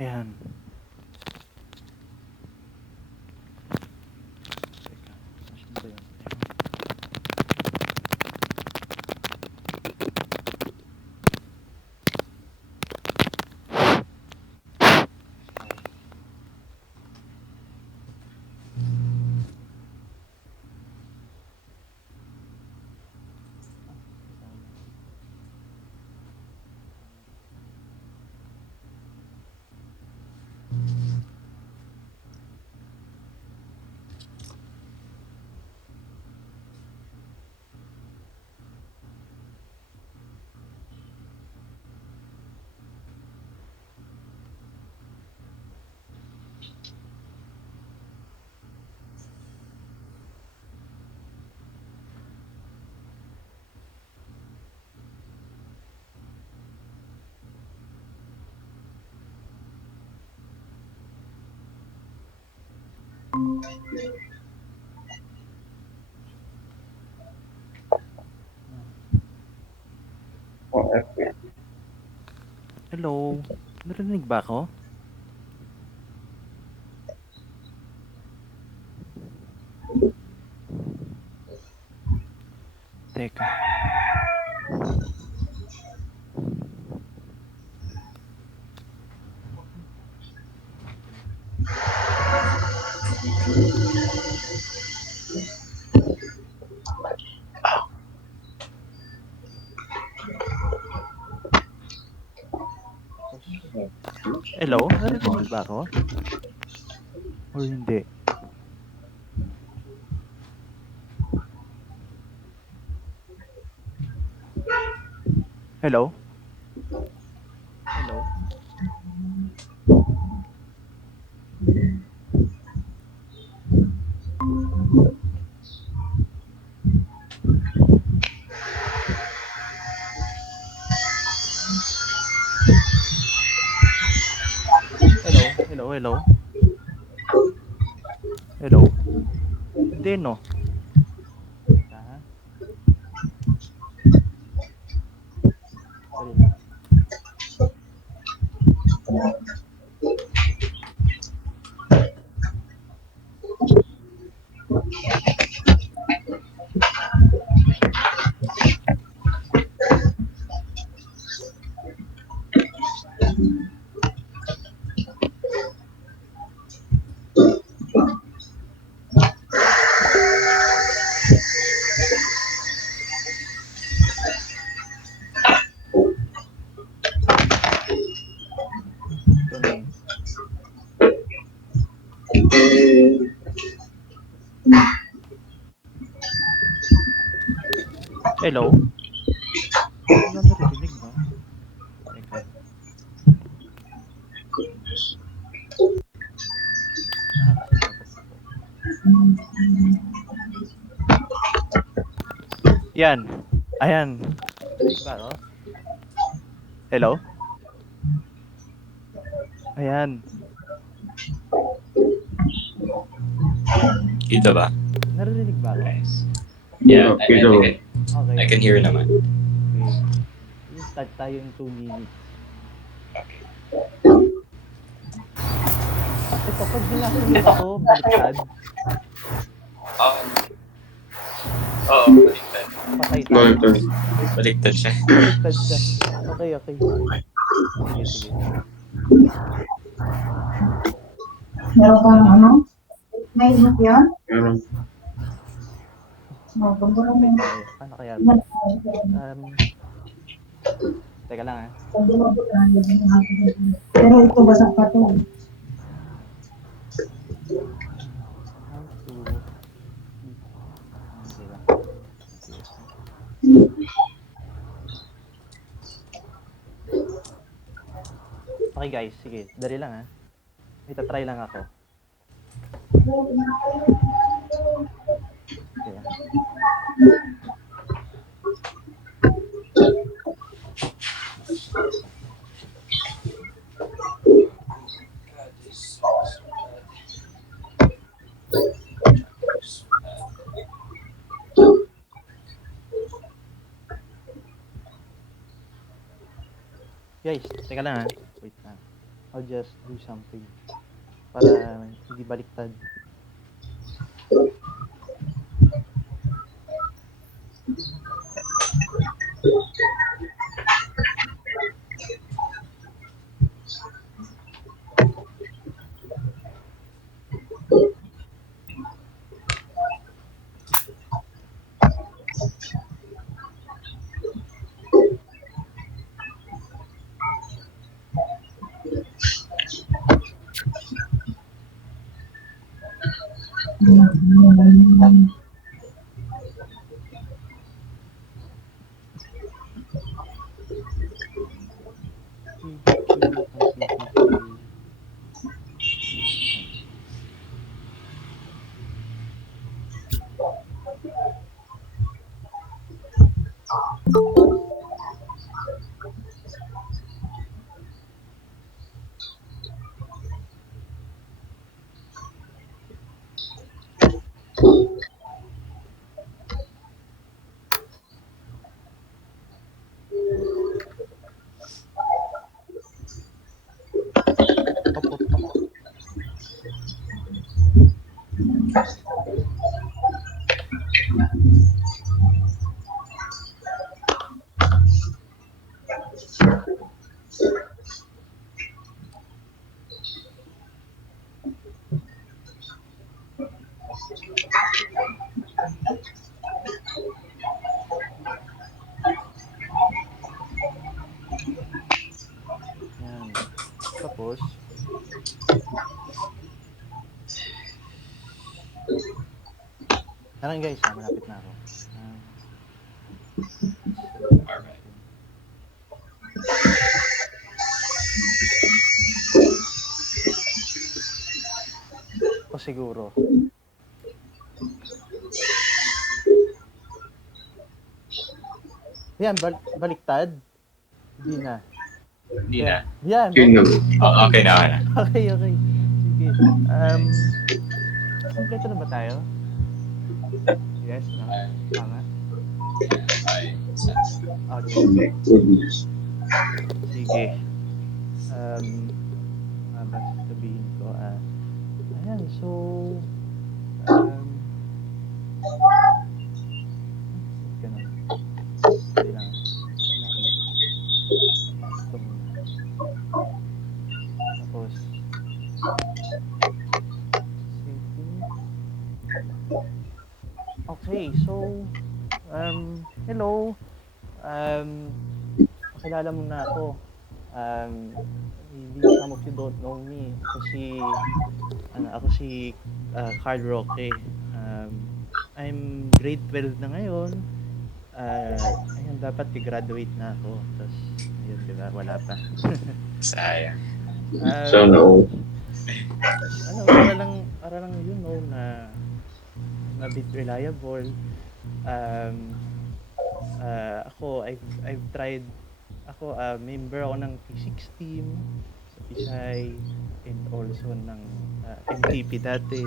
Ayan. Teka, asan ba yun? Hello? Narinig ba ako? Teka. Hello? Narinig ba ako? Or hindi? Hello? Hello? Hello? Hello? Hello? Hindi, no? Teka, ha? Dali lang. Ganun. Hello? Wala narinig, no? Teka. Ah, kasi dapat ito. Yan. Ayan. Narinig ba ako? Hello? Ayan. Dito ba? Narinig ba ako? Nice. Yeah, Okay. I can hear naman. Okay. Start tayo in 2 minutes. Okay. Ito, pag ginasulit ako, baliktad. Oo, baliktad. Patay tayo. Baliktad siya. Baliktad siya. Okay. Sige. Meron kang ano? May inook yan? Meron. Paano kaya? Teka lang, ha? Pero ito basag pa to. How to... Teka. Okay guys, sige. Dali lang, ha? Itatry lang ako. Okay. Guys, teka lang ha. Wait lang. I'll just do something. Para hindi baliktad. PDQ, PDQ. Op. Yan. Tapos, Parang guys, malapit na ako. Alright. O siguro. Yan, baliktad. Hindi na. Hindi na. Yan. Yun na. Oh, okay na, okay na. Okay. Sige. Kompleto na ba tayo? Yes, no? Tama? Ay, Okay. Sige. Ano ba sasabihin ko? Ayan, so... ganun. Hindi lang. Ito muna. Tapos... Okay, so... hello. Pakilala mo na ako. Maybe some of you don't know me. Ako si Karl Raymond D. I'm grade 12 na ngayon. Ayun, dapat i-graduate na ako. Tapos, ayun, diba? Wala pa. sayang. Sana all. Para lang you know na a bit reliable. I've tried, member ako ng physics team sa Pisay and also ng MTP dati,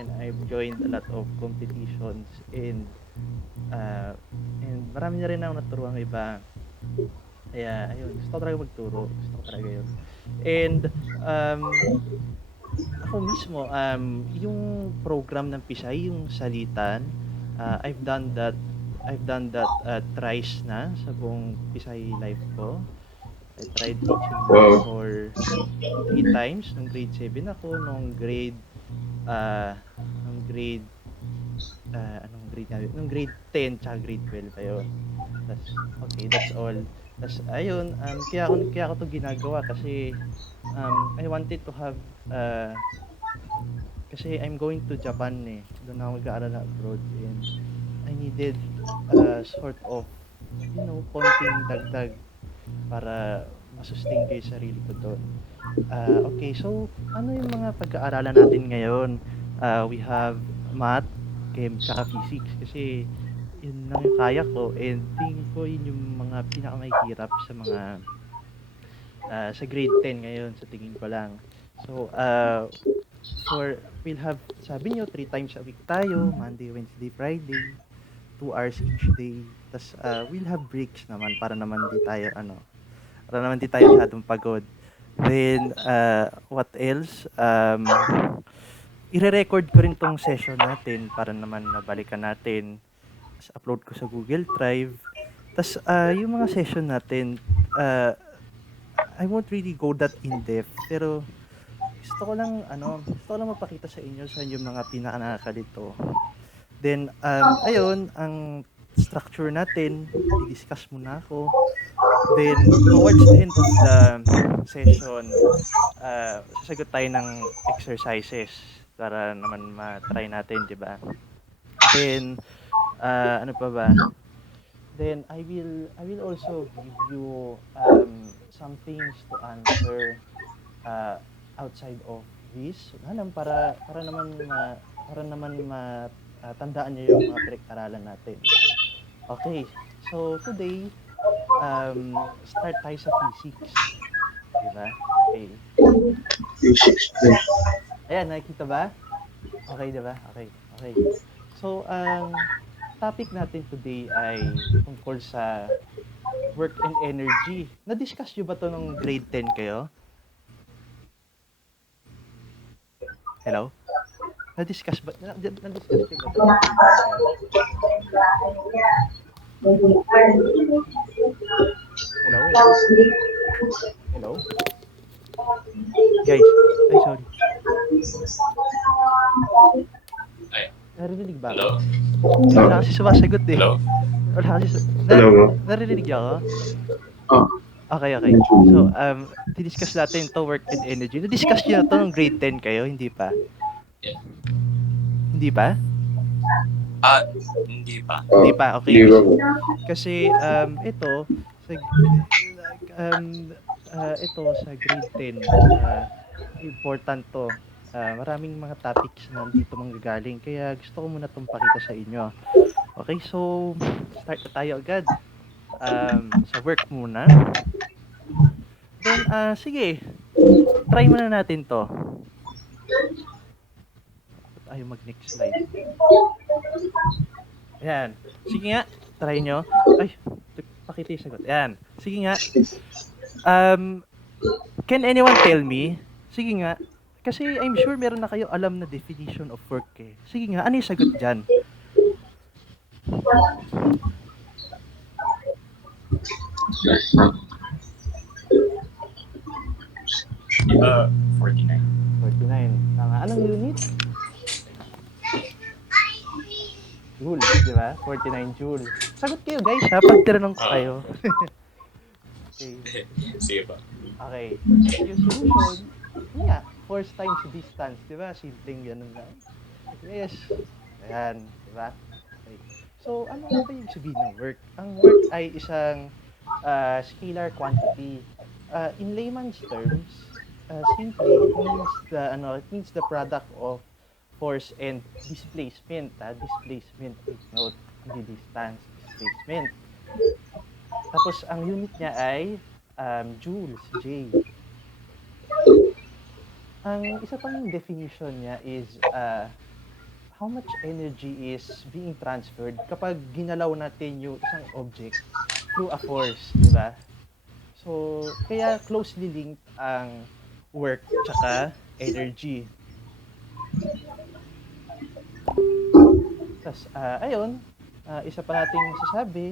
and I've joined a lot of competitions and marami na rin ako naturuang iba. Kaya ayun, gusto ko talaga magturo, gusto ko talaga yun. And ako mismo, yung program ng Pisay, yung salitan, I've done that thrice na sa buong Pisay life ko. I tried teaching that for 3 times. Nung grade 7 ako, nung grade nung grade nung grade 10 tsaka grade 12 ayun. That's all. Tas ayun, kaya ako to ginagawa kasi I wanted to have kasi I'm going to Japan eh. Doon ako mag-aaral abroad and I needed sort of konting dagdag para masustain ko yung sarili ko doon. Okay, so ano yung mga pag-aaralan natin ngayon? We have math, chem, tsaka physics kasi yun lang yung kaya ko and tingin ko yun yung mga pinakamahirap sa mga sa grade 10 ngayon sa tingin ko lang. So, we'll have, sabi nyo, 3 times a week tayo, Monday, Wednesday, Friday, 2 hours each day. Tas we'll have breaks naman para naman di tayo para naman di tayo masyadong pagod. Then, what else? Ire-record ko rin tong session natin para naman mabalikan natin. Tas upload ko sa Google Drive. Tas, yung mga session natin, I won't really go that in-depth, pero gusto ko lang mapakita sa inyo saan yung mga pinakanakakalito. Then, ayun, ang structure natin, i-discuss muna ako. Then, towards the end of the session, sasagot tayo ng exercises para naman ma-try natin, di ba? Then, ano pa ba? Then, I will also give you some things to answer uh, outside of this. Para naman tandaan niyo yung mga pinag-aralan natin. Okay. So, today, start tayo sa physics. Diba? Okay. Ayan, nakikita ba? Okay, diba? Okay. Okay. So, ang topic natin today ay tungkol sa work and energy. Na-discuss nyo ba to nung grade 10 kayo? Hello? Na-discuss nyo ba to nung grade 10 kayo? Hello? Hello? Hello? Guys, ay sorry. Ay, Narinig ba hello? ako? Wala kasi sumasagot eh. Hello? Wala kasi Hello? narinig niyo ako? Ah, Okay, okay. So, di-discuss natin to work and energy. Na-discuss niyo to nung grade 10 kayo? Hindi pa? Yeah. Hindi pa? Hindi pa. Hindi pa, okay. Di ba po? Kasi, ito, ito sa grade 10, important to. Maraming mga topics na dito manggagaling. Kaya gusto ko muna itong pakita sa inyo. Okay, so, start na tayo agad. Sa work muna. Then, sige. Try muna natin to. Ayaw mag-next slide. Ayan. Sige nga. Try nyo. Ay, pakita yung sagot. Ayan. Sige nga. Can anyone tell me? Sige nga. Kasi I'm sure meron na kayo alam na definition of work eh. Sige nga. Ano yung sagot dyan? Di ba 49? 49. Tama. Anong unit? Joule, di ba? 49 joule. Sagot kayo guys ha, pag tinanong ko kayo. Okay. Sige pa. Okay. Yung solution, yun nga, force times distance, di ba? Simpleng ganun lang. Yes. Ayan, di ba? Okay. So, ano nga ba yung sabihin ng work? Ang work ay isang scalar quantity. In layman's terms, simply, it means the product of force and displacement. Displacement, take note, hindi distance, displacement. Tapos, ang unit niya ay joules, J. Ang isa pang definition niya is how much energy is being transferred kapag ginalaw natin yung isang object through a force, di ba? So, kaya closely linked ang work tsaka energy. Tapos, ayun, isa pa nating sasabi,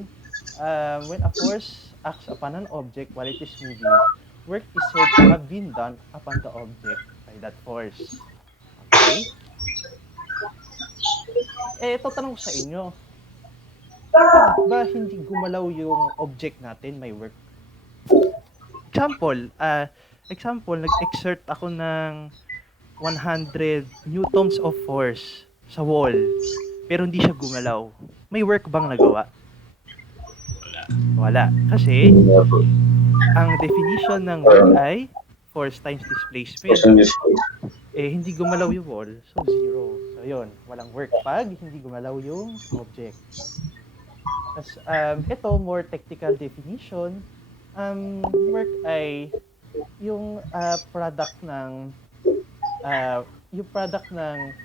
when a force acts upon an object while it is moving, work is said to have been done upon the object by that force. Okay? Ito tanong ko sa inyo. Kapag ba hindi gumalaw yung object natin, may work? Example, nag-exert ako ng 100 newtons of force sa wall, pero hindi siya gumalaw. May work bang nagawa? Wala. Wala. Kasi, ang definition ng work ay force times displacement. Hindi gumalaw yung wall, so zero. So, yun. Walang work pag hindi gumalaw yung object. Tapos, ito, more technical definition. Work ay yung product ng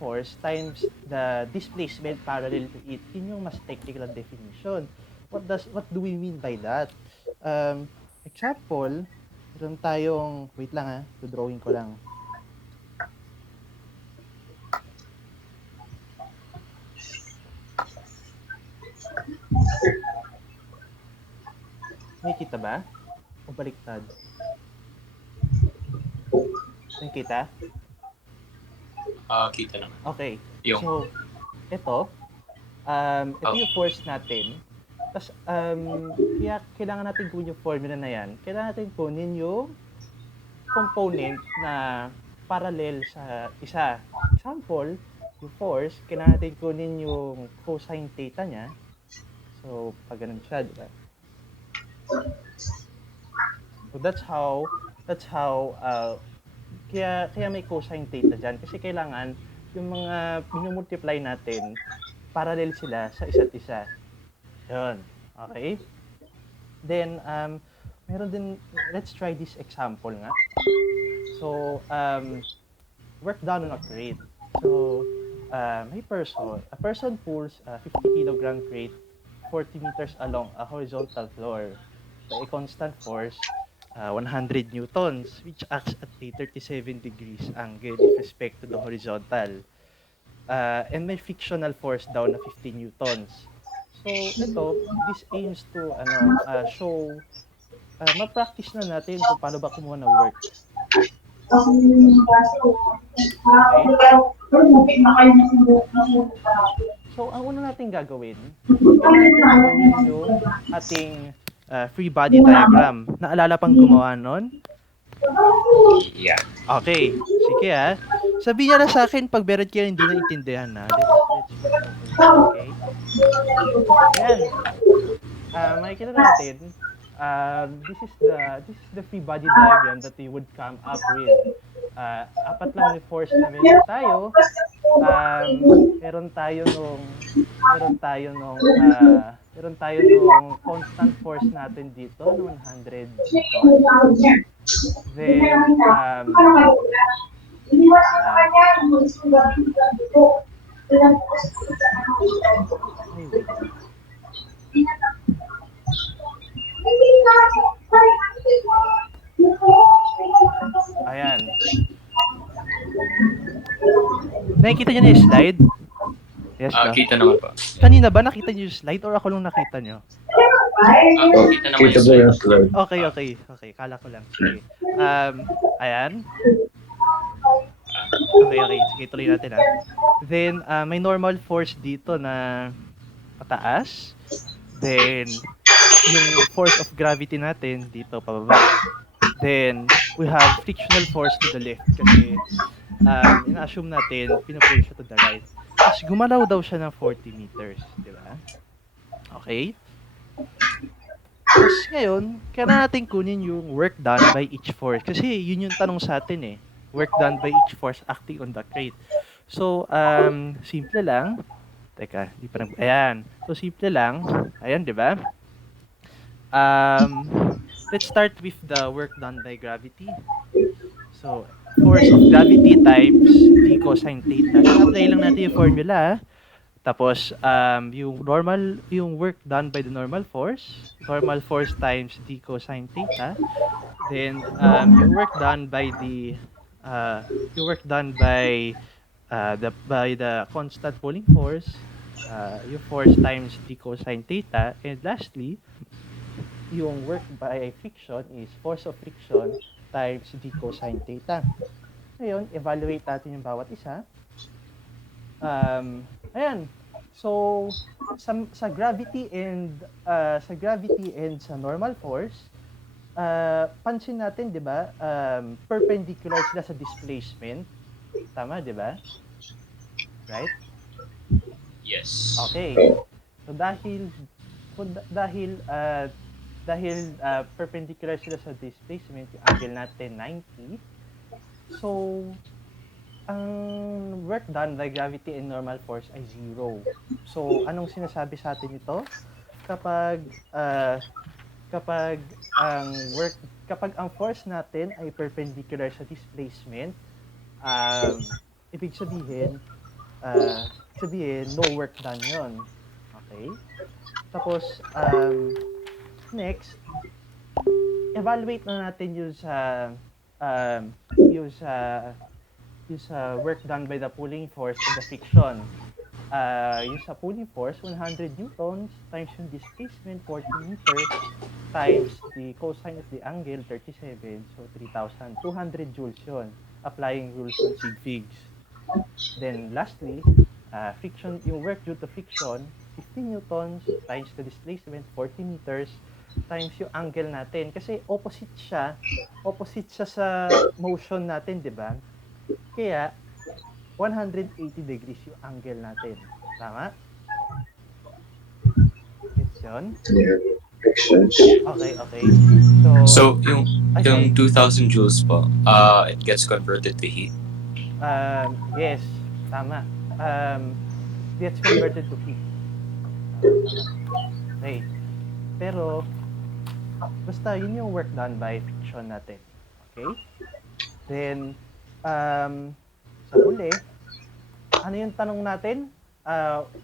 force times the displacement parallel to it. Yun yung mas technical definition. What do we mean by that? example, meron tayong, wait lang drawing ko lang. Nakikita ba? O baliktad? Nakikita? Kita naman. Okay. Yung, So, ito yung force natin. Tapos, kaya kailangan natin kunin yung formula na yan. Kailangan natin kunin yung component na parallel sa isa. Example, yung force, kailangan natin kunin yung cosine theta niya. So, pag ganun siya, di ba? So, that's how, kaya may cosine theta dyan. Kasi kailangan, yung mga minumultiply natin, parallel sila sa isa't isa. Yun. Okay? Then, meron din, let's try this example nga. So, work done on a crate. So, a person pulls a 50 kilogram crate 40 meters along a horizontal floor by a constant force, 100 newtons, which acts at a 37 degrees angle with respect to the horizontal. And may frictional force down na 50 newtons. So, this aims to show, ma-practice na natin kung paano ba kumuha ng work. So, ang una natin gagawin, kailangan natin yung ating free body diagram. Naalala pang gumawa nun? yeah. Okay. Sige Sabihin niya na sa akin pag meron kayo hindi naintindihan na. Let's okay? Ayan. Makikita natin, this is the free body diagram that we would come up with. Apat lang yung force na meron tayo. Meron tayo nung constant force natin dito ng 100 newtons. Then, wait. Ayan. Nakikita niyo na yung slide? Yes ba? Kita naman po. Kanina ba nakita niyo yung slide or ako lang nakita niyo? Kita naman Kita ba yung slide? Okay. Kala ko lang. Sige. Ayan. Okay. Sige, tuloy natin Then, may normal force dito na pataas. Then, yung force of gravity natin dito pababa. Then, we have frictional force to the left kasi ina-assume natin pinupull siya to the right. Tapos gumalaw daw siya ng 40 meters, di ba? Okay? Tapos ngayon, kailangan natin kunin yung work done by each force. Kasi yun yung tanong sa atin Work done by each force acting on the crate. So, simple lang. Teka, di pa ayan. So, simple lang. Ayan, di ba? Let's start with the work done by gravity. So, force of gravity times d cosine theta. I-apply lang natin yung formula. Tapos, yung work done by the normal force times d cosine theta. Then, yung work done by the constant pulling force, yung force times d cosine theta. And lastly, yung work by friction is force of friction times d cosine theta. Ngayon, evaluate natin yung bawat isa. Ayan. So, sa gravity and sa normal force, pansin natin, 'di ba? Perpendicular sila sa displacement. Tama, 'di ba? Right? Yes. Okay. So dahil perpendicular sila sa displacement, yung angle natin 90. So, ang work done by gravity and normal force ay 0. So, anong sinasabi sa atin ito? Kapag ang force natin ay perpendicular sa displacement, ibig sabihin no work done 'yon. Okay? Tapos next, evaluate na natin um, yung sa, yung sa work done by the pulling force and the friction. Yung sa pulling force, 100 newtons times yung displacement, 40 meters, times the cosine of the angle, 37. So, 3,200 joules yun. Applying rules on sig figs. Then, lastly, friction, yung work due to friction, 15 newtons times the displacement, 40 meters, times yung angle natin. Kasi opposite siya sa motion natin, di ba? Kaya, 180 degrees yung angle natin. Tama? Gets yun? Yeah. Frictions. Okay. So, yung, Ay, yung sorry. 2,000 joules po, it gets converted to heat. Yes, tama. Gets converted to heat. Tama. Okay. Pero, basta yun yung work done by friction natin. Okay? Then, sa huli, ano yung tanong natin?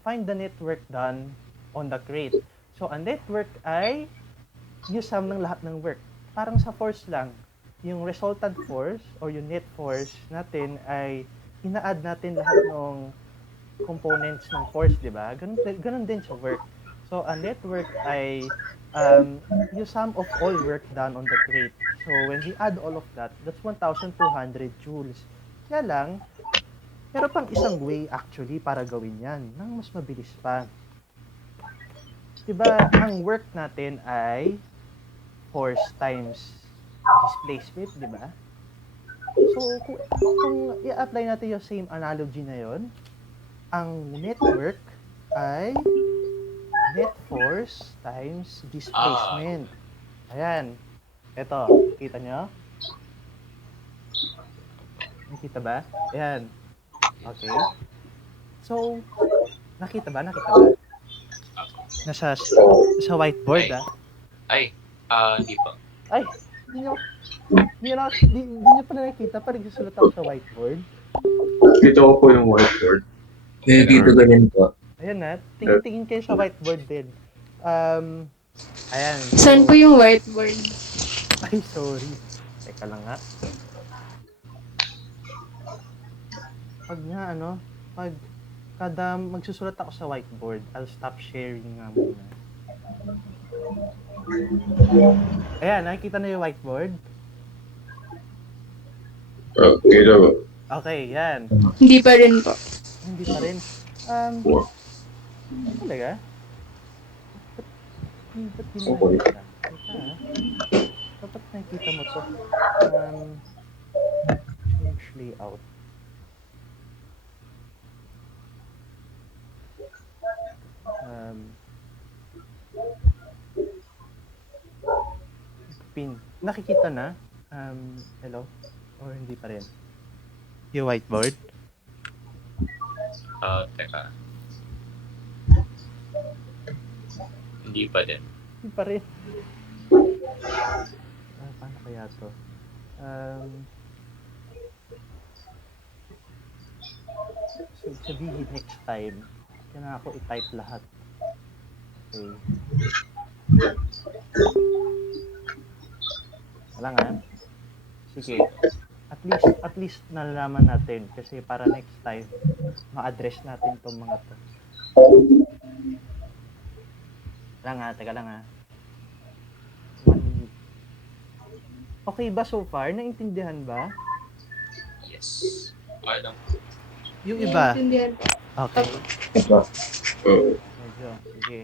Find the net work done on the crate. So, ang net work ay yung sum ng lahat ng work. Parang sa force lang. Yung resultant force or yung net force natin ay ina-add natin lahat ng components ng force, di ba? Ganun din sa work. So, ang net work ay yung sum of all work done on the crate. So, when we add all of that, that's 1,200 joules. Kaya lang, meron pang isang way actually para gawin yan nang mas mabilis pa. Diba, ang work natin ay force times displacement, di ba? So, kung i-apply natin yung same analogy na yon, ang network ay net force times displacement. Ayan. Ito, kita nyo? Nakita ba? Ayan. Okay. So, nakita ba? Nasa sa whiteboard, Ay, hindi po. Ay, hindi nyo pa nakikita pa nagsusulat ako sa whiteboard. Dito ko po yung whiteboard. Dito ganyan po. Ayan na, tingin kayo sa whiteboard din. Ayan. Saan po yung whiteboard? Ay, sorry. Teka lang nga. Pag kada magsusulat ako sa whiteboard, I'll stop sharing nga muna. Ayan, nakikita na yung whiteboard? Kita ba? Okay, yan. Hindi pa rin po. Hindi pa rin. Talaga? Ba't di mo nakikita? Dapat nakikita mo to. Change layout. Pin. Nakikita na? Hello? Or hindi pa rin? Yung whiteboard? Teka. Hindi pa din. Hindi pa rin. Paano kaya to? So, sabihin next time, kailangan ako i-type lahat. Okay. Wala nga. Sige. At least nalalaman natin kasi para next time ma-address natin tong mga to. Teka lang ha. 1 minute. Okay ba so far? Naintindihan ba? Yes. Okay lang. Yung iba? Naiintindihan po. Okay. Ito. Medyo. Sige.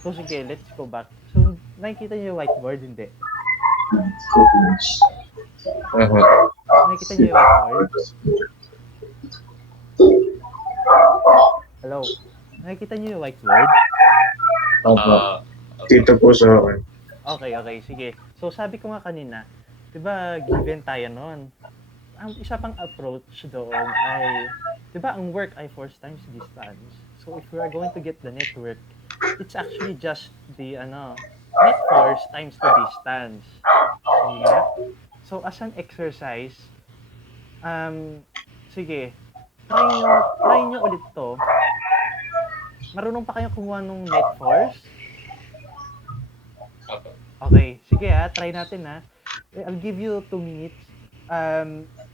So sige, let's go back. So, nakikita niyo yung whiteboard? Hindi. Nakikita niyo yung whiteboard? Hello? Nakikita niyo yung whiteboard? Kita po sa akin. Okay, sige. So, sabi ko nga kanina, di ba, given tayo nun. Ang isa pang approach doon ay, di ba, ang work ay force times distance. So, if we are going to get the network, it's actually just the, net force times the distance. Sige nga. So, as an exercise, sige, try nyo ulit to. Marunong pa kayo kumuha ng net force? Opo. Okay, sige try natin I'll give you 2 minutes.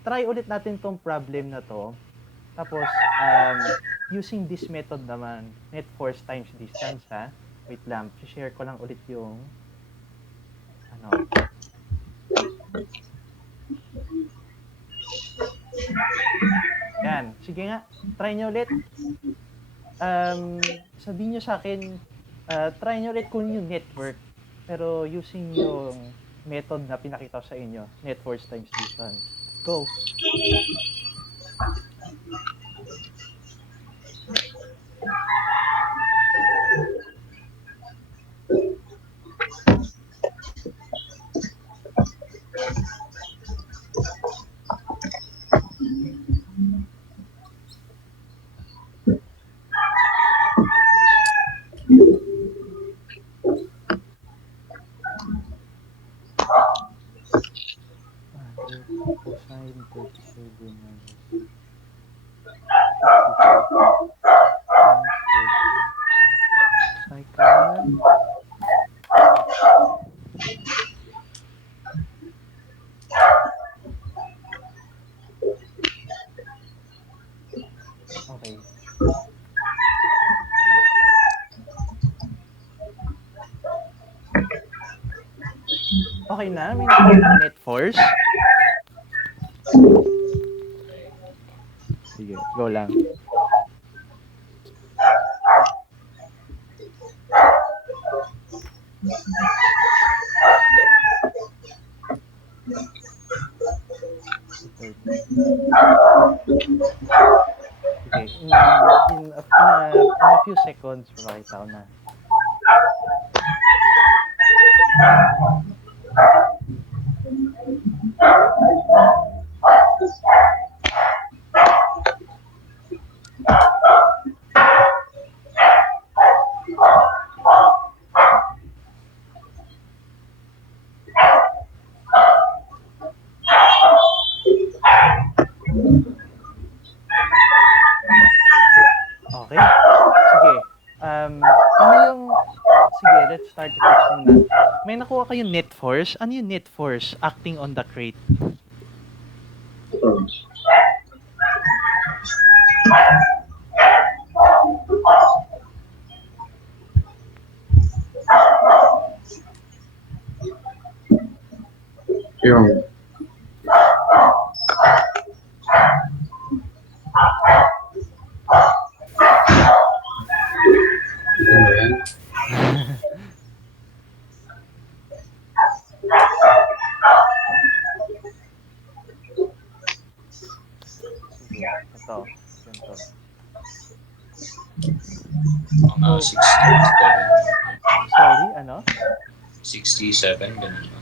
Try ulit natin tong problem na to. Tapos, using this method naman, net force times distance Wait lang, share ko lang ulit yung Yan, sige nga, try nyo ulit. Sabihin nyo sa akin, try nyo ulit kung yung network, pero using yung method na pinakita ko sa inyo, net force times distance. Go! Cosine 37 minus cycle. Okay. Okay na, may net force. Sige, go lang. Okay, in a few seconds, makita ko na. Okay. Sige. Sige, let's start the first muna. May nakuha kayong net force. Ano yung net force acting on the crate? Yung Sige, ito. Ganito. Mga 67. Sorry, ano? 67, ganun ba?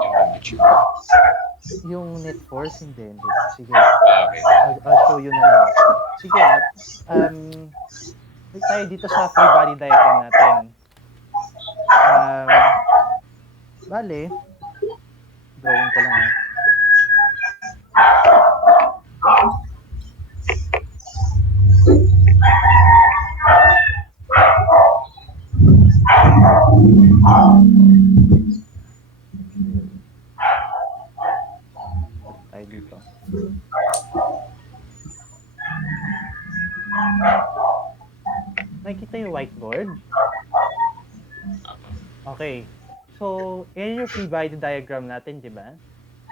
Yung magnitude. Yung net force, hindi. Sige, Okay. I'll show you na lang. Sige, wait tayo dito sa free body diagram natin. Bale, drawing ko lang tayo dito. Nakikita yung whiteboard? Okay. So, yan yung free body diagram natin, di ba?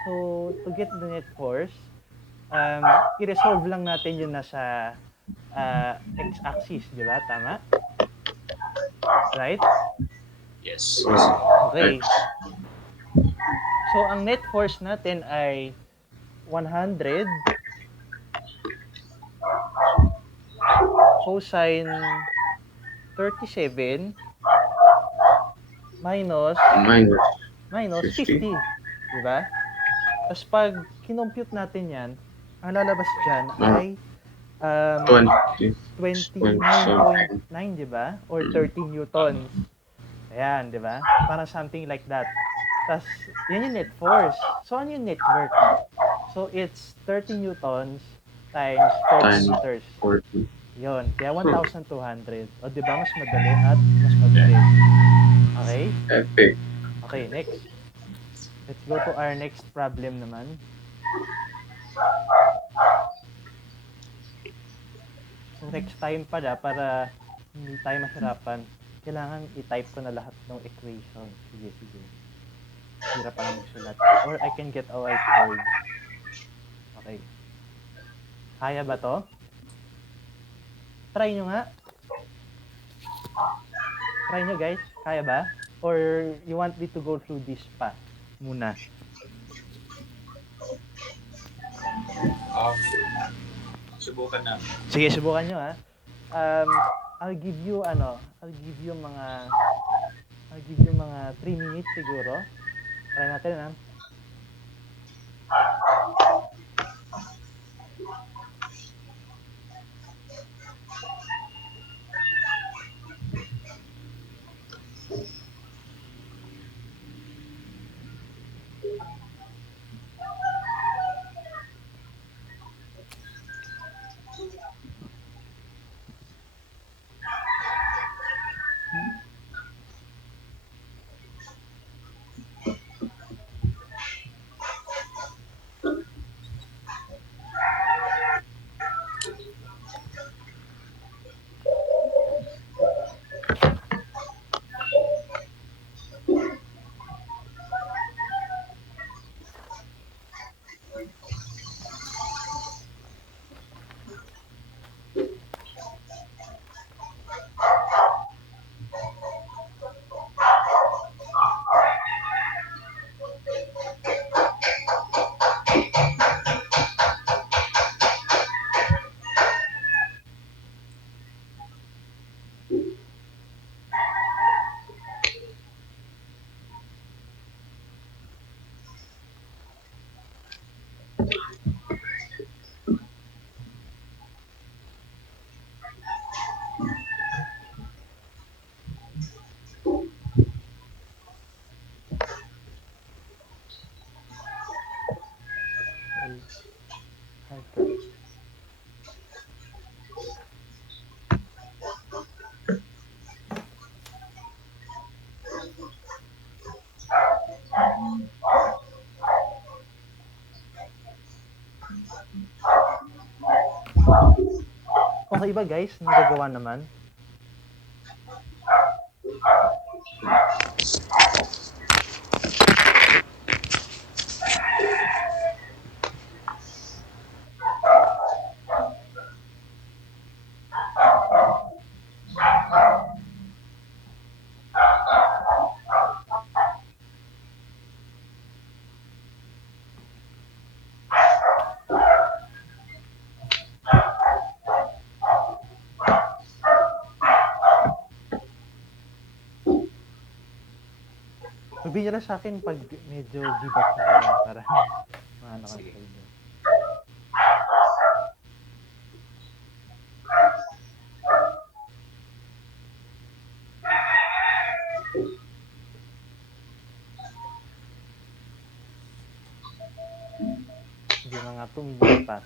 So, to get the net force, i-resolve lang natin yung nasa x-axis, di ba? Tama? Right? Yes. Okay. So, ang net force natin ay 100 cosine 37 minus minus 50. Di ba? Tapos pag kinompute natin yan, ang lalabas dyan ay 29.9, di ba? Or 30 newtons. Ayan, di ba? Parang something like that. Tapos, yan yung net force. So, ano yung network? So, it's 30 newtons times 40 Times meters. 40. Yun. Kaya 1,200. O, di ba? Mas madali at mas mabilis. Okay? Epic. Okay, next. Let's go to our next problem naman. So, next time pala, para hindi tayo mahirapan, kailangan i-type ko na lahat ng equation. Sige, sige. Hirap pala magsulat. Or I can get a whiteboard. Okay. Kaya ba to? Try nyo nga. Try nyo, guys. Kaya ba? Or you want me to go through this path muna? Subukan na. Sige, subukan nyo, ha. I'll give you mga 3 minutes siguro. Try natin, ha. Okay ba, guys? Nagagawa naman? Sabihin nyo lang sa akin pag medyo give up na kayo para maano ka Sige. sa inyo. Hindi mga 2 minutes pa.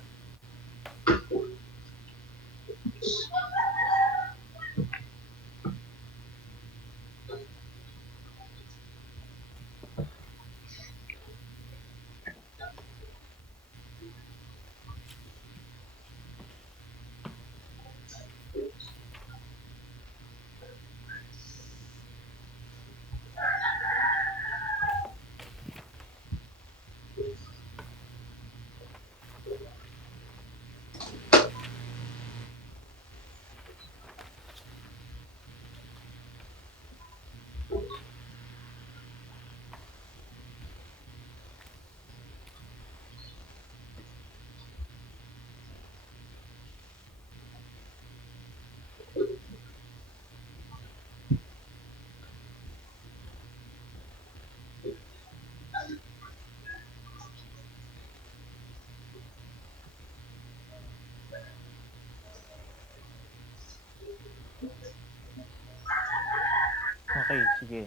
Okay, sige.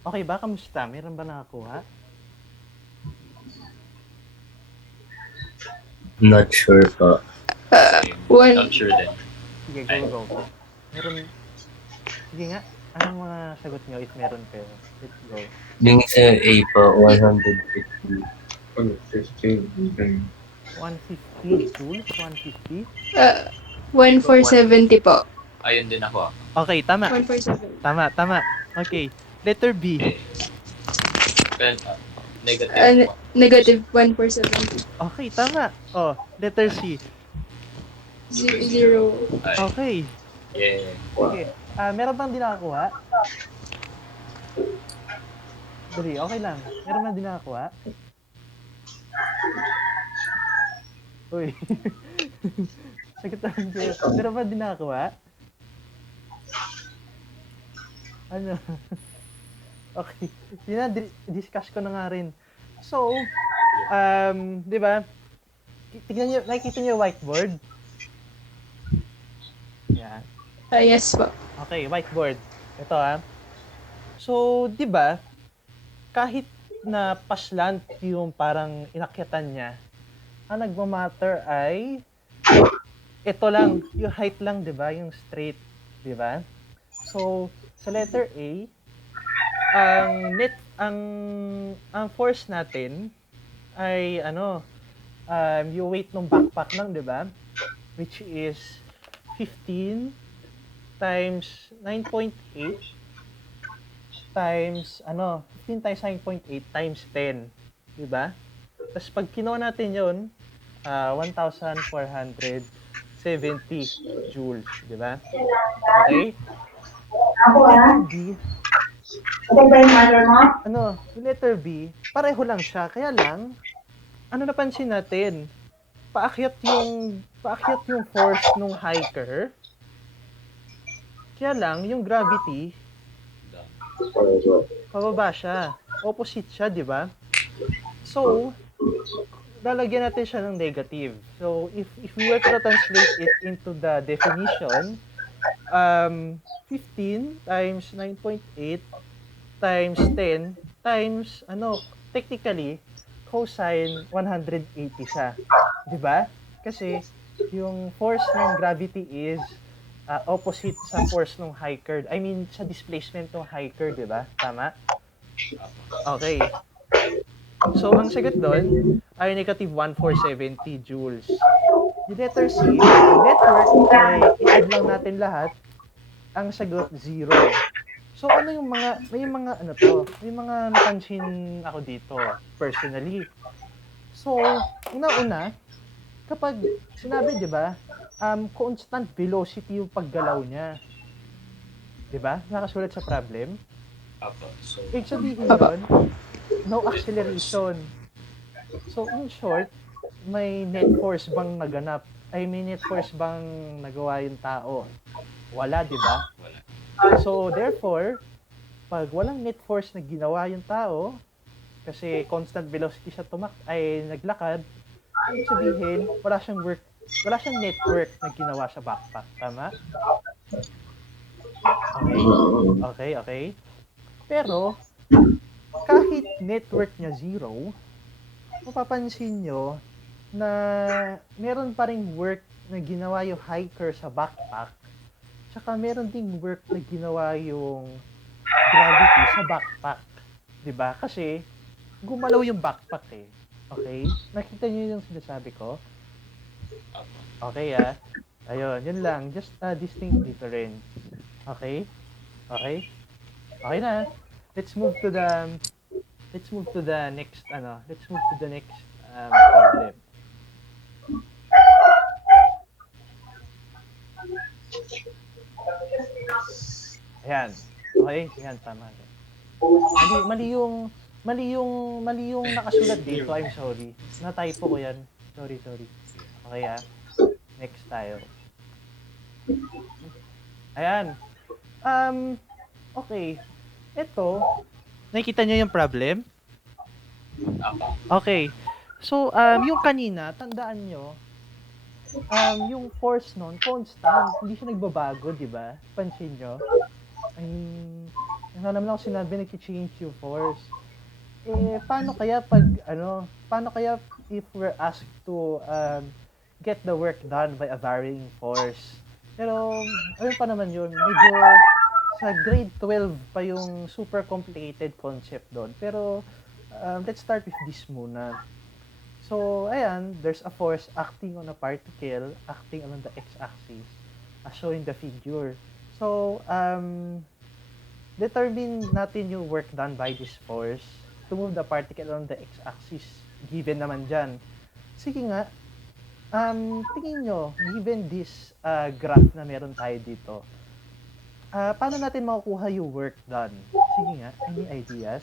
Okay ba? Kamusta? Meron ba nakakuha? Not sure pa. 1. Not sure din. Sige, go. Meron, sige nga. Anong mga sagot nyo if meron kayo? Let's go. Yung sa A po, 150. 150. 150 joules? 150? 1,470 po. Ayun din ako. Okay, tama. 1,470. Tama. Okay. Letter B. Okay. Well, negative. Negative 1,470. Okay, tama. Oh, letter C. 0. Ay, Okay. yeah. Sige. Meron bang di nakakuha? Dali, okay lang. Meron bang di nakakuha? Uy. Sagot naman kayo. Meron bang di nakakuha? Ano? Okay. Yun na, discuss ko na nga rin. So, di ba? Tingnan nyo, nakikita nyo yung whiteboard? Yan. Yes po. Okay, whiteboard. Ito So, 'di ba? Kahit na paslant yung parang inakyatan niya, ang nagma-matter ay ito lang, yung height lang, 'di ba? Yung straight, 'di ba? So, sa letter A, ang force natin ay yung weight ng backpack lang, 'di ba? Which is 15 times 9.8 times 15 times 9.8 times 10, 'di ba? Tapos pag kinuha natin 'yon, 1,470 joules, 'di ba? Okay? Ako Letter B, Ito ba yung mother mo? yung letter B, pareho lang siya. Kaya lang, napansin natin? Paakyat yung force nung hiker. Kaya lang, yung gravity, pababa siya. Opposite siya, di ba? So, lalagyan natin siya ng negative. So, if we were to translate it into the definition, 15 times 9.8 times 10 times, technically, cosine 180 siya. Di ba? Kasi, yung force ng gravity is opposite sa force ng hiker. I mean, sa displacement ng hiker, di ba? Tama? Okay. So, ang sagot doon ay negative 1,470 joules. Yung letter C, network ay i-add lang natin lahat. Ang sagot, 0. So, may mga napansin ako dito, personally. So, una-una, kapag sinabi, di ba, constant velocity yung paggalaw niya. Di ba? Nakasulat sa problem. So, Ibig sabihin yun, no acceleration. So, in short, may net force bang naganap? May net force bang nagawa yung tao? Wala, di ba? wala. So, therefore, pag walang net force na ginawa yung tao, kasi constant velocity siya naglakad, ibig sabihin, wala siyang network na ginawa sa backpack. Tama? Okay. Pero, kahit network niya 0, mapapansin nyo na meron pa ring work na ginawa yung hiker sa backpack, tsaka meron ding work na ginawa yung gravity sa backpack. Diba? Kasi, gumalaw yung backpack eh. Okay? Nakita nyo yung sinasabi ko? Okay Ayun, yun lang. Just a distinct difference. Okay? Okay na. Let's move to the next problem. Ayan. Okay? Ayan, tama. Mali yung nakasulat dito. I'm sorry. Na-typo ko yan. Sorry. Okay Next tayo. Ayan. Okay. Ito, nakikita niyo yung problem? Okay. So, yung kanina, tandaan nyo, yung force nun, constant. Hindi siya nagbabago, di ba? Pansin nyo? Naman ako sinabi, nag-change yung force. Paano kaya if we're asked to get the work done by a varying force. Pero, ano pa naman yun, medyo sa grade 12 pa yung super complicated concept doon. Pero, let's start with this muna. So, ayan, there's a force acting on a particle, acting along the x-axis, as shown in the figure. So, determine natin yung work done by this force to move the particle along the x-axis. Given naman dyan. Sige nga, tingin nyo, given this graph na meron tayo dito, paano natin makukuha yung work done? Sige nga, any ideas?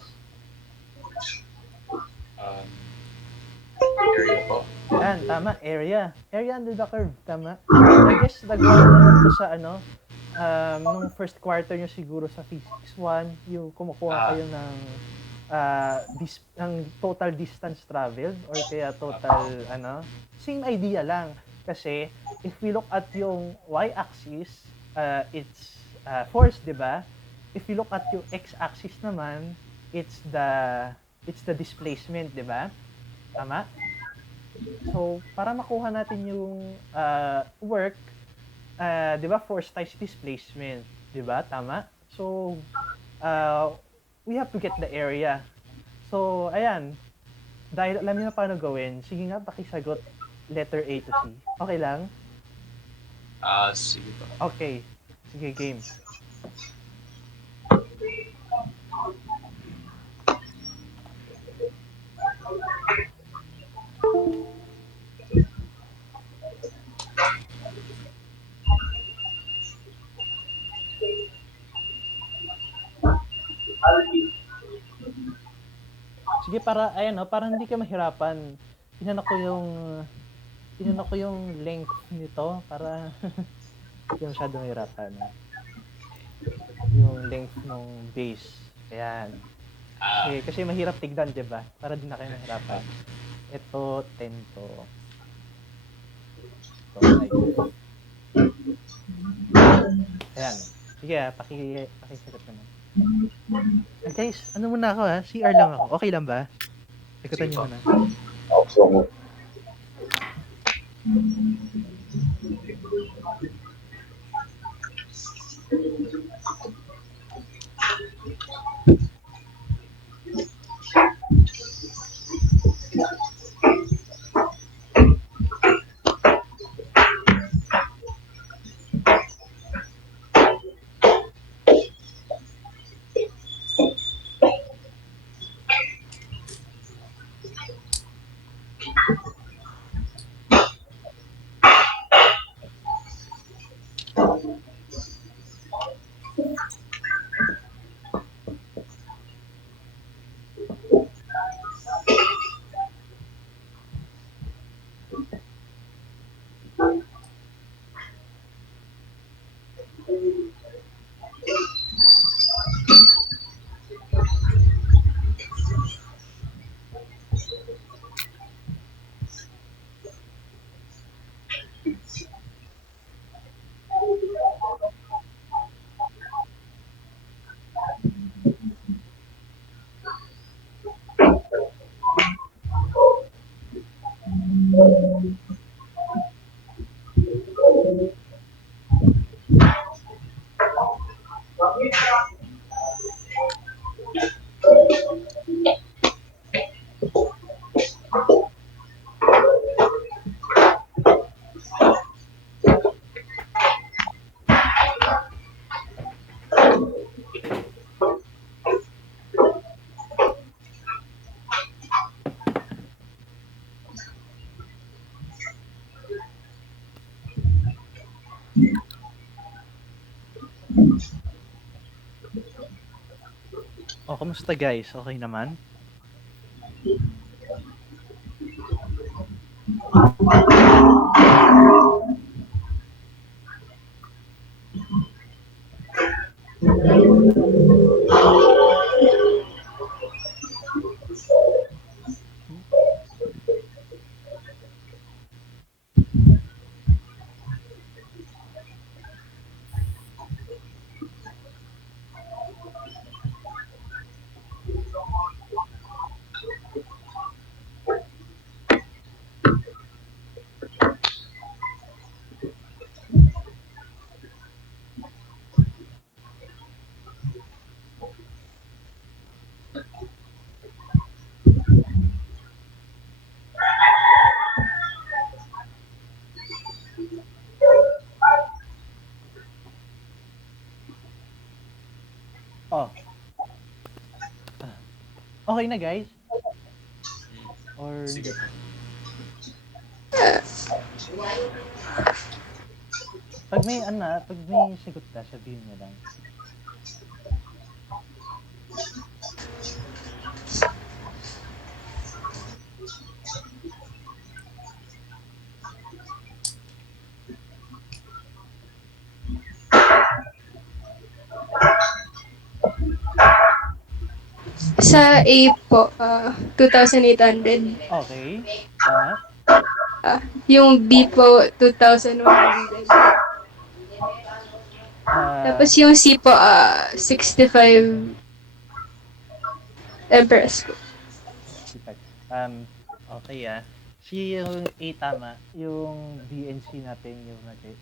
Area po. Yan, tama, area. Area under the curve, tama. I guess nagawa nyo naman to sa nung first quarter nyo siguro sa Physics 1, yung kumukuha kayo ng total distance traveled or kaya total, same idea lang. Kasi, if we look at yung y-axis, it's force, di ba? If you look at yung x-axis naman, it's the displacement, di ba? Tama? So, para makuha natin yung work, di ba, force times displacement, di ba? Tama? So, we have to get the area. So, ayan. Dahil alam niyo na paano gawin, sige nga, pakisagot letter A to C. Okay lang? Sige po. Okay. Sige, game. Sige, para para hindi ka mahirapan. Tinanong ko yung length nito para hindi ka masyado mahirapan. Yung length ng base. Ayan. Kasi mahirap tignan, 'di ba? Para din na kayo mahirapan. Ito 10 to. So, ayan. Sige, pakisagot naman. Guys, ano muna ako CR lang ako. Okay lang ba? Ikutan niyo muna. Oh, kamusta guys? Okay naman? Oh, okay na guys? Or Sige hindi po. pa? Pag may sagot ka, sabihin mo lang. Sa A po, 2,800. Okay, tama. Yung B po, 2,100. Ah, Tapos yung C po, 65 Empress po. Sipag. Okay Si yung A tama, yung B and C natin yung mali.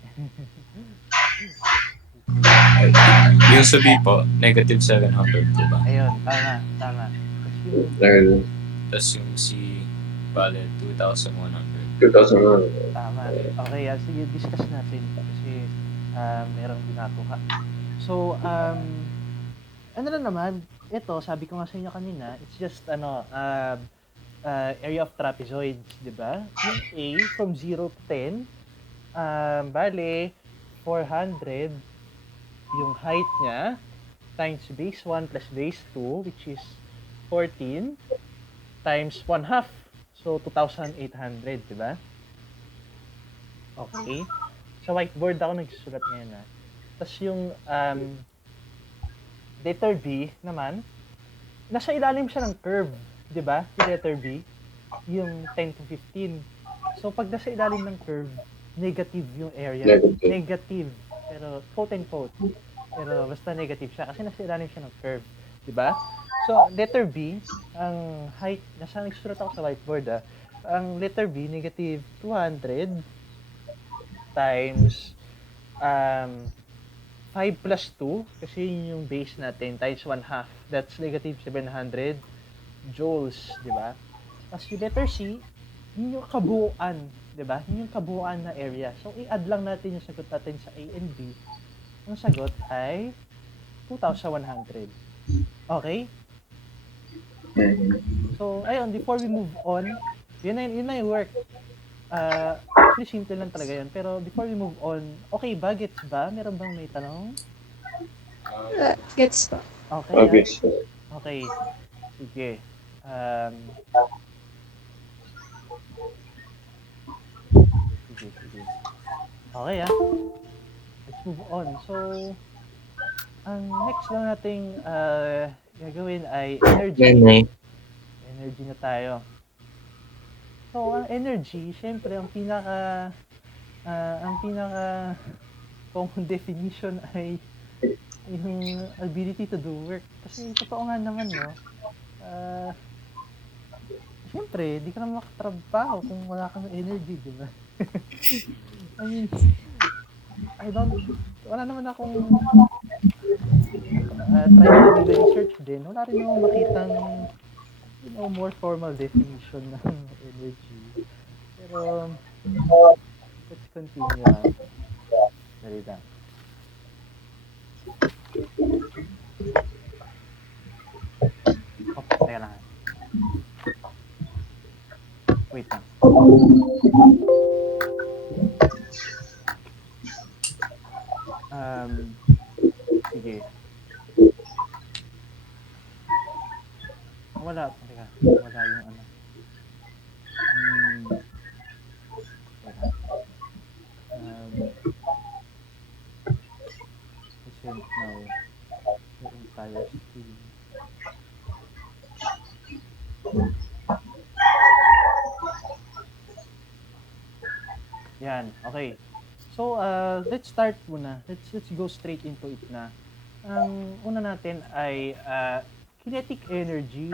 Yung sa B po, negative 700 po ba? Ayun, tama. Tapos yung Dahil Tapos yung C, bale, 2,100. 2001. tama. Okay sige, discuss natin kasi merong binakuha. So, ano lang naman, ito, sabi ko nga sa inyo kanina, it's just, area of trapezoids, di ba? Yung A, from 0 to 10, bale, 400, yung height niya, times base 1 plus base 2, which is 14, times 1 half. So, 2,800, di ba? Okay. Sa whiteboard ako nagsusulat ngayon Tapos yung letter B naman, nasa ilalim siya ng curve, 'di ba? Yung letter B, yung 10 to 15. So pag nasa ilalim ng curve, negative yung area. Negative. Pero quote and quote. Pero basta negative siya kasi nasa ilalim siya ng curve, 'di ba? So letter B, ang height, nasa nagsusulat ako sa whiteboard Ang letter B, negative 200 times 5 plus 2, kasi yun yung base natin, times 1 half. That's negative 700 joules, di ba? Tapos yung letter C, yun yung kabuuan, di ba? Yun yung kabuuan na area. So, i-add lang natin yung sagot natin sa A and B. Ang sagot ay 2,100. Okay? So, ayun, before we move on, yun na yung work. Actually, simple lang talaga yun. Pero before we move on, okay ba? Gets ba? Meron bang may tanong? Gets po. Okay, Okay. Okay. Sige. Sige. Okay, let's move on. So, ang next lang nating gagawin ay energy. Energy na tayo. So, ang energy, syempre, ang pinaka common definition ay yung ability to do work. Kasi totoo nga naman, no? Syempre, di ka naman makatrabaho kung wala kang energy, di ba? I mean, wala naman akong try to do the research din. Wala rin akong makitang more formal definition ng energy. Pero, let's continue. Dali lang. Oh, teka lang. Wait lang. Sige. Wala. Teka. Wala yung ano. Teka. Send now the entire screen. Yan, okay. So, let's start muna. Let's go straight into it na. Ang una natin ay kinetic energy.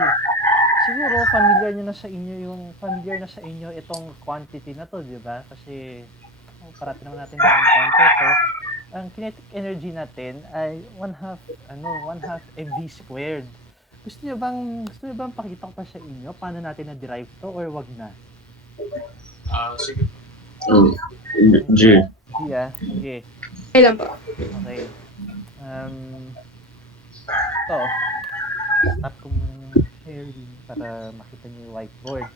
Siguro familiar na sa inyo itong quantity na to, 'di ba? Kasi parati naman natin na-encounter to. Ang kinetic energy natin ay 1/2 mv squared. Gusto niyo bang pakita ko pa sa inyo paano natin na-derive to or wag na? Sige po. G. G, sige. Okay lang po. Okay. Ito. Stop ko muna yung sharing para makita niyo yung whiteboard.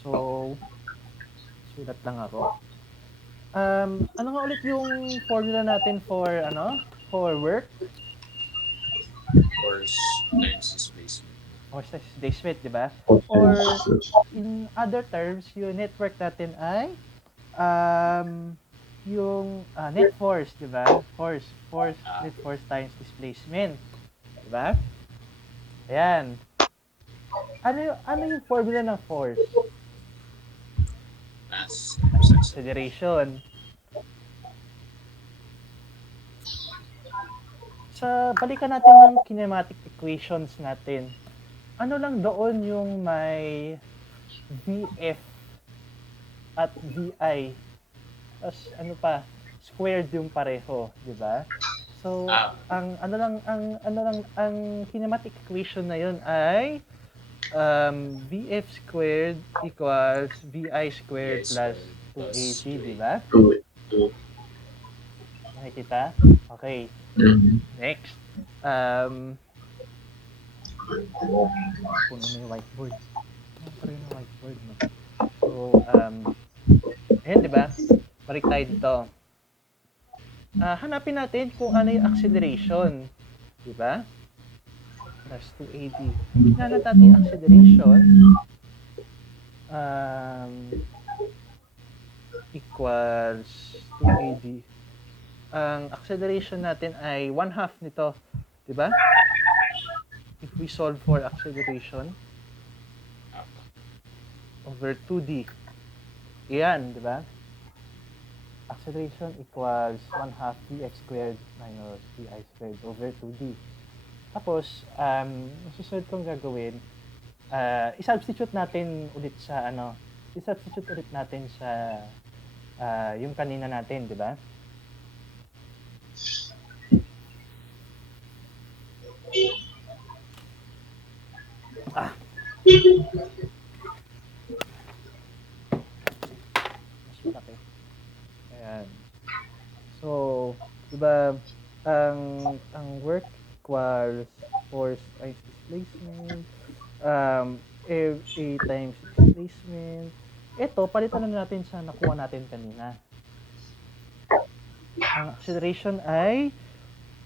So, sulat lang ako. Ano nga ulit yung formula natin for for work? Force times displacement. Or displacement, di ba? Or in other terms, yung network natin ay yung net force, di ba? Net force times displacement. Di ba? Ayan. Ano yung formula ng force? Mass times Acceleration. Balikan natin yung kinematic equations natin. Ano lang doon yung may VF at VI. Tapos ano pa, squared yung pareho, di ba? So, ang kinematic equation na yun ay VF squared equals VI squared plus 2AT, di ba? Nakikita? Okay. Next. Puno na yung whiteboard. Puno yung whiteboard, no? So, ayan, di ba? Balik tayo dito. Hanapin natin kung ano yung acceleration. Di ba? Plus 2AD. Tingnan natin yung acceleration. Equals 2AD. Ang acceleration natin ay 1/2 nito. Di ba? If we solve for acceleration over 2D. Iyan, di ba? Acceleration equals 1/2 dx squared minus vi squared over 2d. Tapos, susunod kong gagawin, i-substitute natin ulit sa i-substitute ulit natin sa yung kanina natin, di ba? Mas malaki. Ayan. So, diba, ang work equals force times displacement, A times displacement. Ito, palitan na natin sa nakuha natin kanina. Ang acceleration ay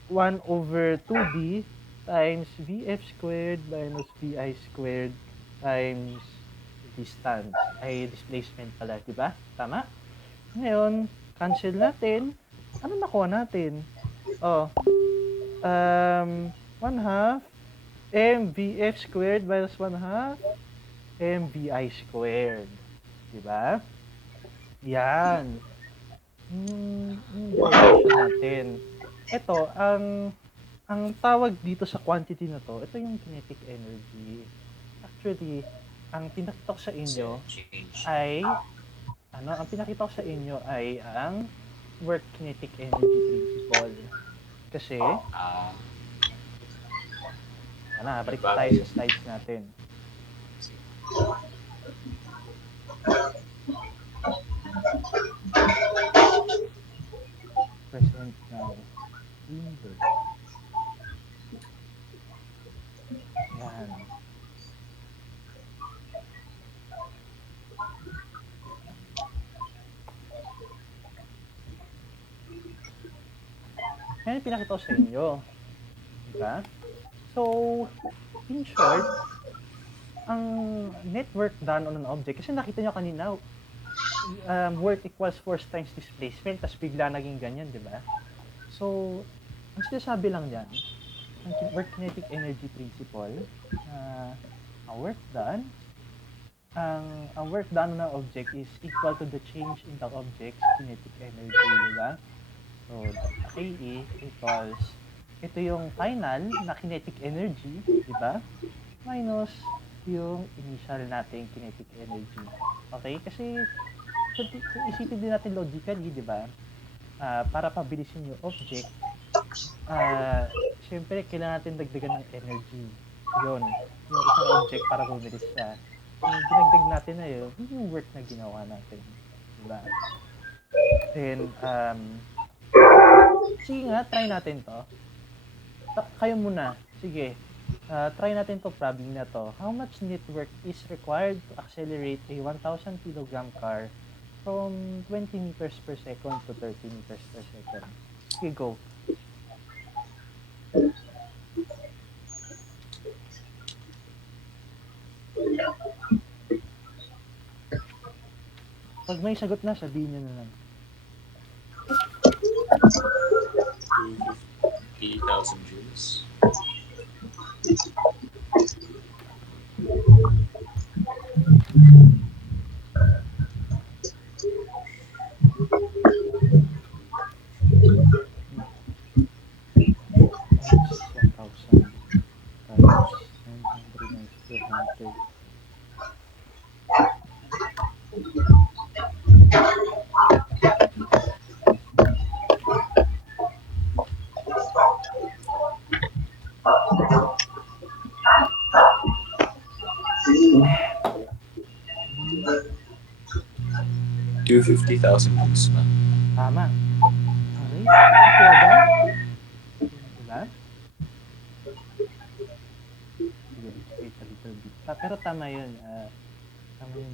1/2d times vf squared minus vi squared times distance. Ay, displacement pala, diba? Tama? Ngayon, cancel natin. Ano nakuha natin? 1/2 mvf squared minus 1/2 mvi squared. Diba? Yan. Derivation natin. Ito, ang tawag dito sa quantity na to, ito yung kinetic energy. Actually, ang pinakita ko sa inyo ay ang pinakita ko sa inyo ay ang work kinetic energy principle. Kasi balik tayo sa slides natin. Present now. Yan. Yan yung pinakita ko sa inyo. Diba? So, in short, ang network done on an object, kasi nakita nyo kanina, work equals force times displacement, tapos bigla naging ganyan, di ba? So, ang sinasabi lang yan, ang work kinetic energy principle, ang work done on an object is equal to the change in the object's kinetic energy, di ba? So, KE equals, ito yung final na kinetic energy, di ba? Minus yung initial nating kinetic energy. Okay? Kasi, isipin din natin logically, di ba? Para pabilisin yung object, syempre, kailangan natin dagdagan ng energy. Yun. Yung isang object para bumilis siya. yung dinagdag natin na yun yung work na ginawa natin. Diba? Then, sige nga, try natin to. Kayo muna. Sige. Try natin to problem na to. How much network is required to accelerate a 1,000 kilogram car from 20 meters per second to 30 meters per second? Sige, go. Pag may sagot na, sabihin nyo na lang. 250,000 joules. Times 1,000 times 900 times 200. $250,000 na. Tama. Okay. Okay ba? Diba? Sige, let's wait a little bit. Pero tama yun. Tama yun.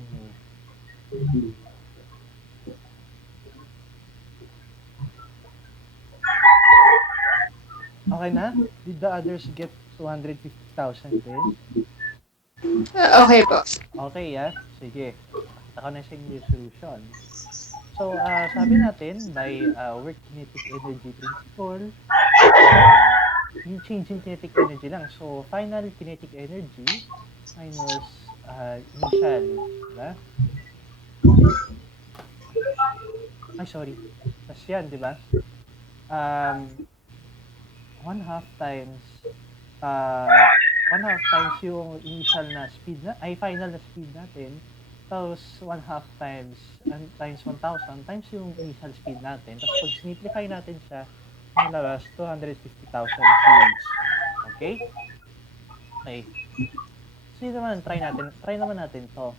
Okay na? Did the others get 250,000 din? Okay po. Okay, sige. Ako na sa yung solution. So, sabi natin, by work kinetic energy principle, yung change in kinetic energy lang. So, final kinetic energy minus initial, diba? Ay, sorry. Tapos yan, diba? 1/2 times yung initial na speed na, ay final na speed natin, tapos 1/2 times 1,000 times yung initial speed natin. Tapos pag simplify natin siya, malabas 250,000 joules. Okay? Okay. So yun naman, try naman natin to.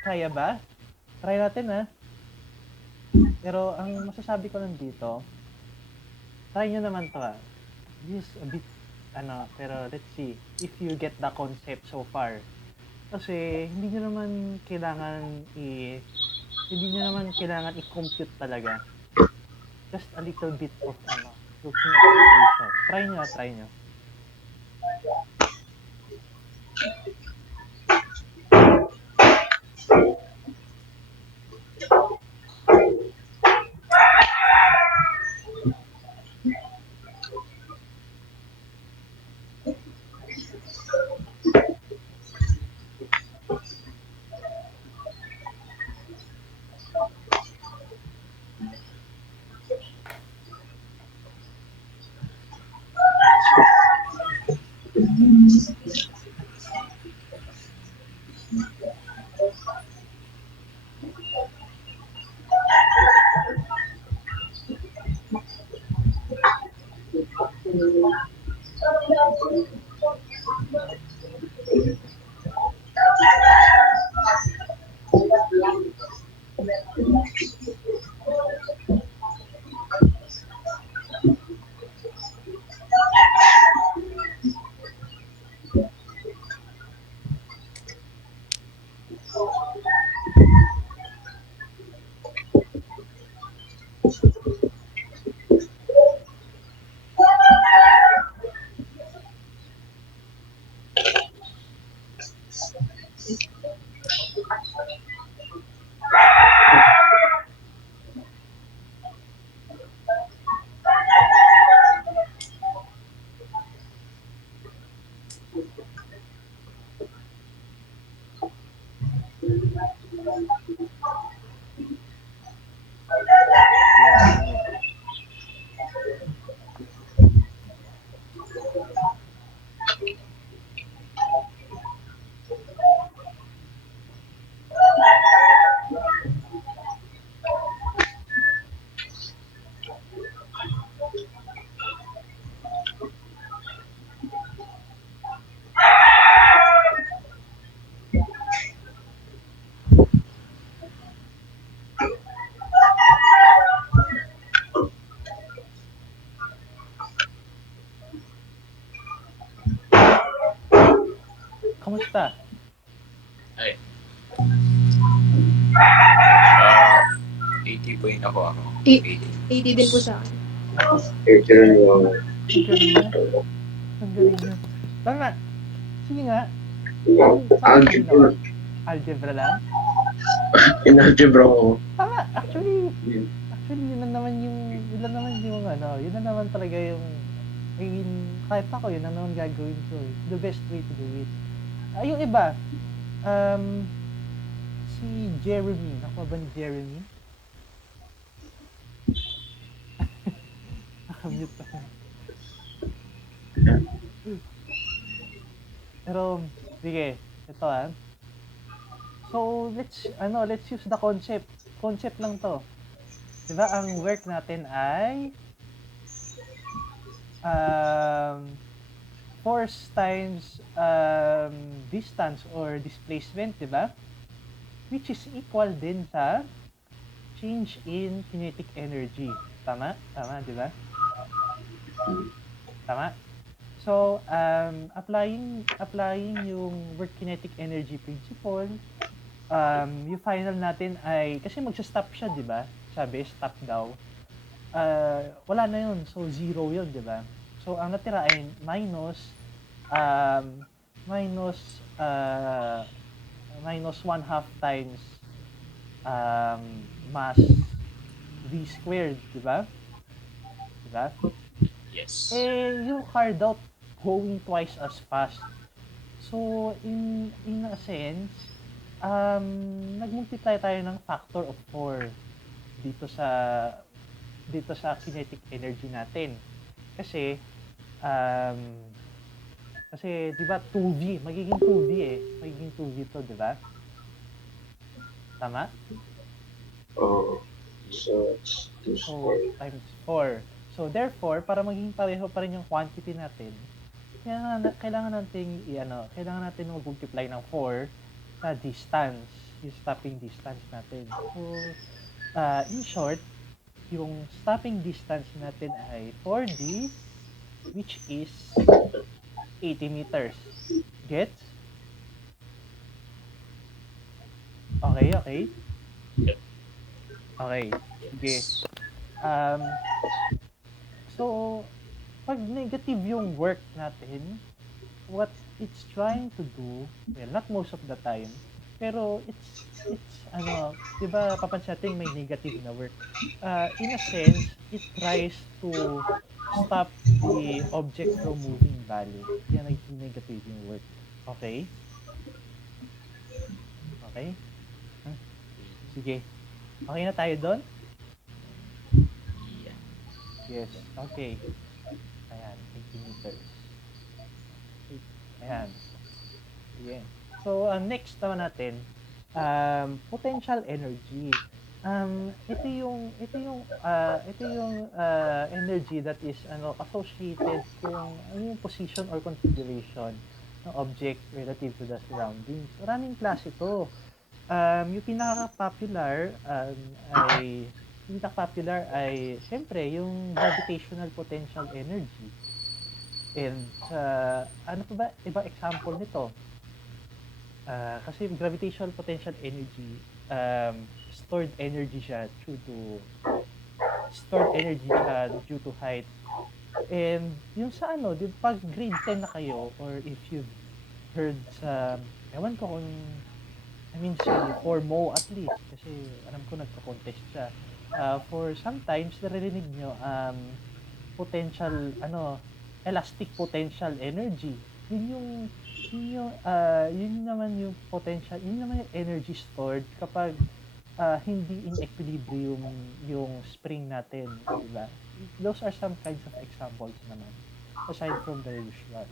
Kaya ba? Try natin Pero ang masasabi ko lang dito, try nyo naman to This is a bit, pero let's see if you get the concept so far. Kasi hindi nyo naman kailangan i-compute talaga. Just a little bit of looking at the equation. Try nyo. Ay. Ah, 80 po yung ako. I- 80. 80 din po sa akin. Nako, Picture yung ang galing niya. Ang galing niya. Tama. Sige nga. Paano mo ginawa? algebra. Algebra lang? In-algebra ko. Tama. Actually, yun na naman yung ano, yun na naman talaga yung, I mean, kahit ako, yun na naman gagawin ko eh. The best way to do it. Yung iba, um, si Jeremy, nakuha ba ni Jeremy? Nakamute ako. Pero, sige, ito ah. So, let's use the concept. Concept lang to. Diba, ang work natin ay force times distance or displacement, diba? Which is equal din sa change in kinetic energy. Tama? Tama, diba? Tama? So, applying yung work kinetic energy principle, yung final natin ay, kasi magsa-stop siya, di ba? Sabi, stop daw. Wala na yun. So, 0 yun, di ba? So, ang natira ay minus 1/2 times mass v squared, di ba? Di ba? Yes. Yung carved out going twice as fast. So, in a sense, nag-multiply tayo ng factor of 4 dito sa kinetic energy natin. Kasi, di ba, 2V, magiging 2V eh. Magiging 2V to, di ba? Tama? So, it's this So, times 4. So, therefore, para maging pareho pa rin yung quantity natin, kailangan natin mag-multiply ng 4 sa distance, yung stopping distance natin. So, in short, yung stopping distance natin ay 4D, which is 80 meters. Gets? Okay. Okay, sige. So, pag negative yung work natin, what it's trying to do, well, not most of the time, pero it's di ba, papansin natin may negative na work. In a sense, it tries to stop the object from moving bali. Yan ang negative yung work. Okay? Okay? Huh? Sige. Okay na tayo doon? Yeah. Yes. Okay. Ayan, 80 meters. Ayan. Sige. So, next naman natin, potential energy. Ito yung energy that is associated yung position or configuration ng object relative to the surroundings. Maraming klase ito. Yung pinaka-popular ay syempre yung gravitational potential energy. And ano pa ba ibang example nito? Kasi gravitational potential energy, stored energy siya due to height. And yung sa pag grade 10 na kayo, or if you've heard ewan ko kung, for Mo at least, kasi alam ko nagko-contest siya. For sometimes, naririnig nyo, potential, elastic potential energy. Yun naman yung potential, yun naman yung energy stored kapag hindi in equilibrium yung spring natin, diba? Those are some kinds of examples naman, aside from the usual.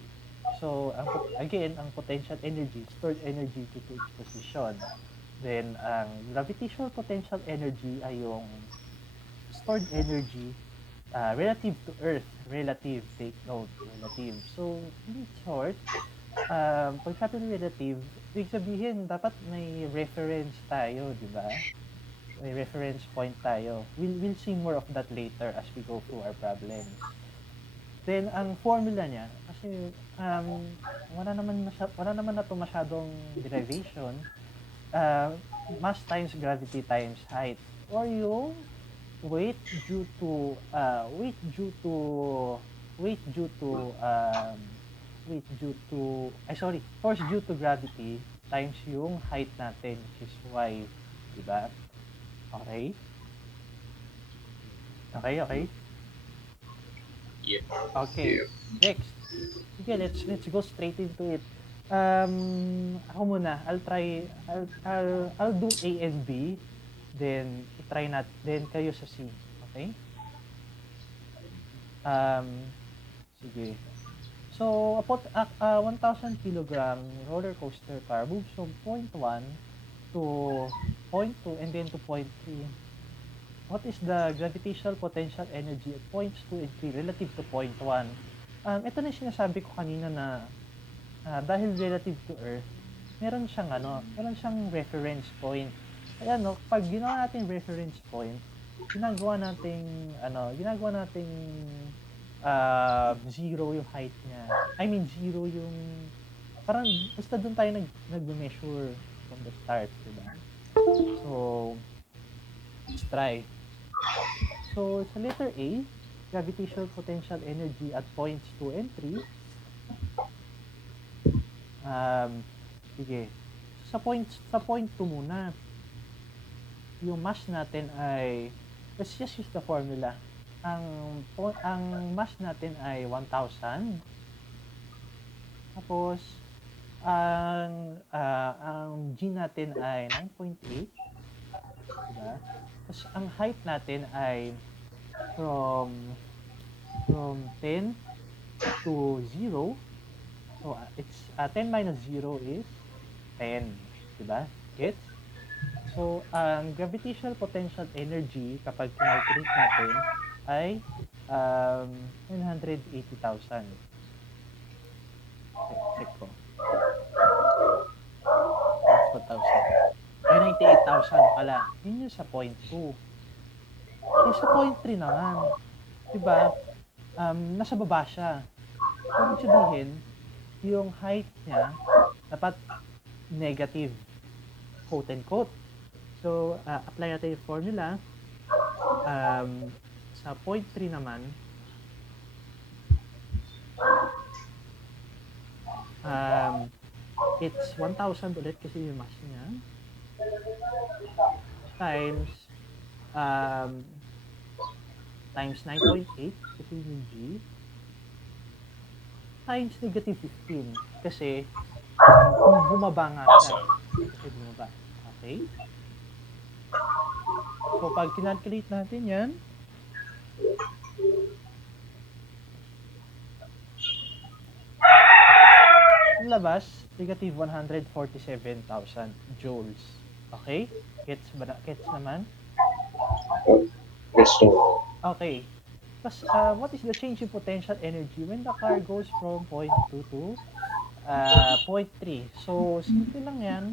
So, ang potential energy, stored energy due to its position. Then, ang gravitational potential energy ay yung stored energy relative to Earth. Relative, take note, relative. So, in short, pag sabi ng relative, ibig sabihin, dapat may reference tayo, di ba? May reference point tayo. We'll see more of that later as we go through our problems. Then, ang formula niya, as kasi wala naman na to masyadong derivation. Mass times gravity times height, or yung weight due to weight due to weight due to weight due to force due to gravity times yung height natin, which is y, di ba? Okay? Okay. Yep. Okay. Next. Sige, let's go straight into it. Ako muna. I'll do A and B. Then then kayo sa C. Okay? Sige. So, about 1,000 kilogram roller coaster car moves from point 1 to point 2 and then to point 3. What is the gravitational potential energy at points 2 and 3 relative to point 1? Ito na yung sinasabi ko kanina na dahil relative to Earth, meron siyang reference point. Kaya pag ginawa natin reference point, ginagawa nating zero yung height niya. I mean, zero yung parang basta doon tayo nag-measure from the start, diba? So, let's try. So, sa letter A, gravitational potential energy at points 2 and 3. Sige. Sa point 2 muna. Yung mass natin ay, let's just use the formula. Ang mass natin ay 1,000. Tapos, ang G natin ay 9.8. Diba? Tapos, ang height natin ay from 10 to 0. So, it's 10 minus 0 is 10. Diba? Gets? So, ang gravitational potential energy kapag calculate natin ay 980,000. Check ko. That's 1,000. Ay, 98,000 pala. Yun yung sa point 2. Eh, sa point 3 naman, diba, nasa baba siya. So, ibig sabihin, yung height niya dapat negative, quote and quote. So, apply natin yung formula. Sa point 3 naman, it's 1,000 ulit kasi yung mass niya, times 9.8 kasi yung G, times negative 15 kasi bumaba nga siya. Kasi bumaba. Okay? So, pag kinalculate natin yan, labas, negative 147,000 joules. Okay? Gets naman? Let's go. Okay. Tapos, what is the change in potential energy when the car goes from point 2 to point 3? So, simple lang yan.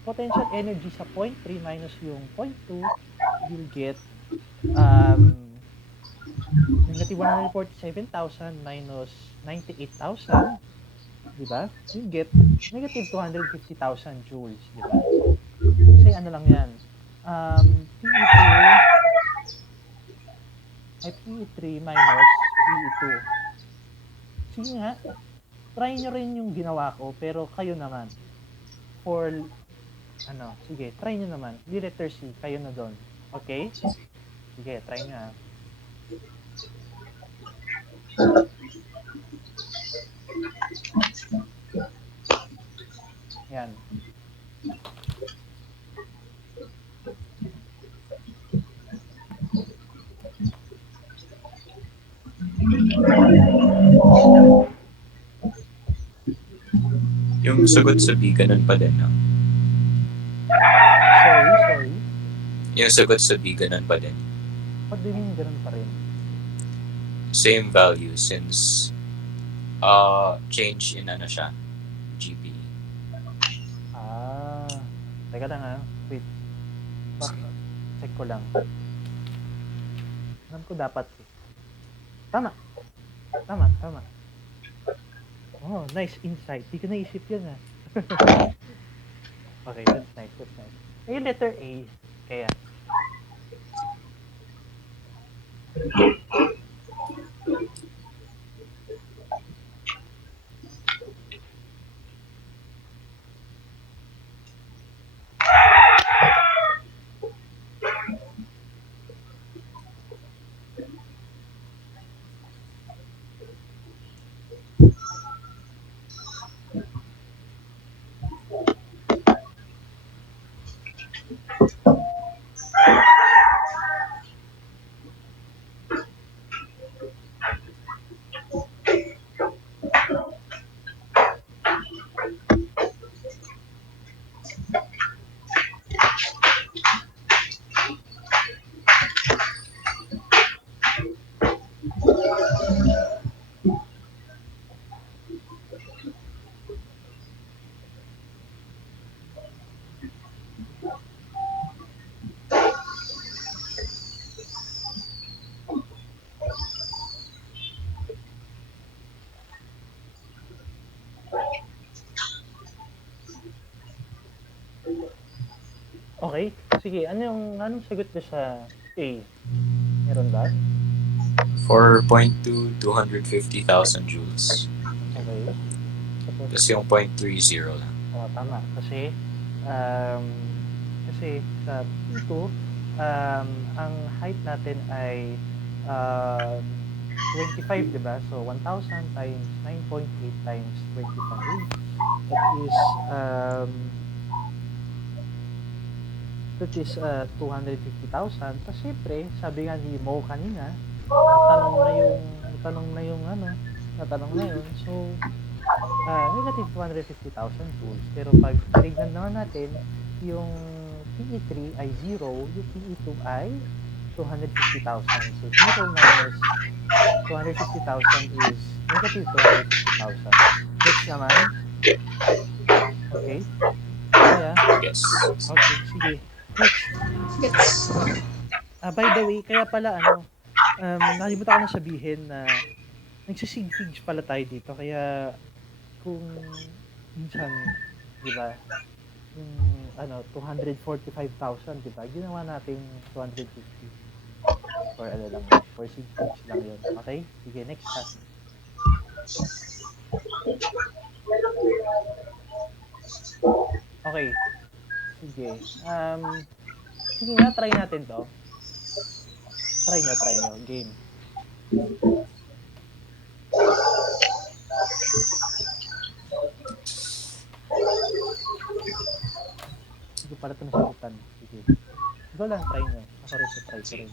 Potential energy sa point 3 minus yung point 2, you'll get negative 147,000 minus 98,000, diba? You get negative 250,000 joules, diba? Kasi ano lang yan, PE3 minus PE2. Sige nga, try nyo rin yung ginawa ko, pero kayo naman. Sige, try nyo naman. Di letter C, kayo na doon. Okay? Sige, try nyo ha. Yan. Yung sagot sa B, ganun pa din, no? Sorry. Yung sagot sa B, ganun pa din. What do you mean ganun pa rin? Same value since change in siya, GP. Teka lang ha. Wait. Check ko lang. Alam ko dapat eh. Tama. Tama. Oh, nice insight. Di ko naisip yun ah. Okay, that's nice. Yung letter A, kaya. Okay, sige. Anong sagot niyo sa A? Meron ba? 4.2, 250,000 joules. Okay. Tapos yung 0.30 lang. Oh, tama. Kasi sa P2, ang height natin ay 25, di ba? So, 1,000 times 9.8 times 25. That is 250,000. Tapos, syempre, sabi nga ni Mo kanina, natanong na yun. So, negative 250,000 joules. Pero pag tinignan naman natin, yung PE3 ay 0, yung PE2 ay 250,000. So 0 minus 250,000 is negative 250,000. Next naman. Okay. Kaya? Yes. Okay, sige. Next. Gets. By the way, kaya pala nakalimutan ko na sabihin na nagsisig-figs pala tayo dito. Kaya kung minsan, di ba, yung 245,000, di ba? Ginawa natin 250 for for sig lang yun. Okay? Sige, next ha. Okay. Sige. Sige nga, try natin to. Try nyo. Game. Hindi ko pala ito nasagutan. Sige. Go lang, try nyo. Ako rin sa try ko rin.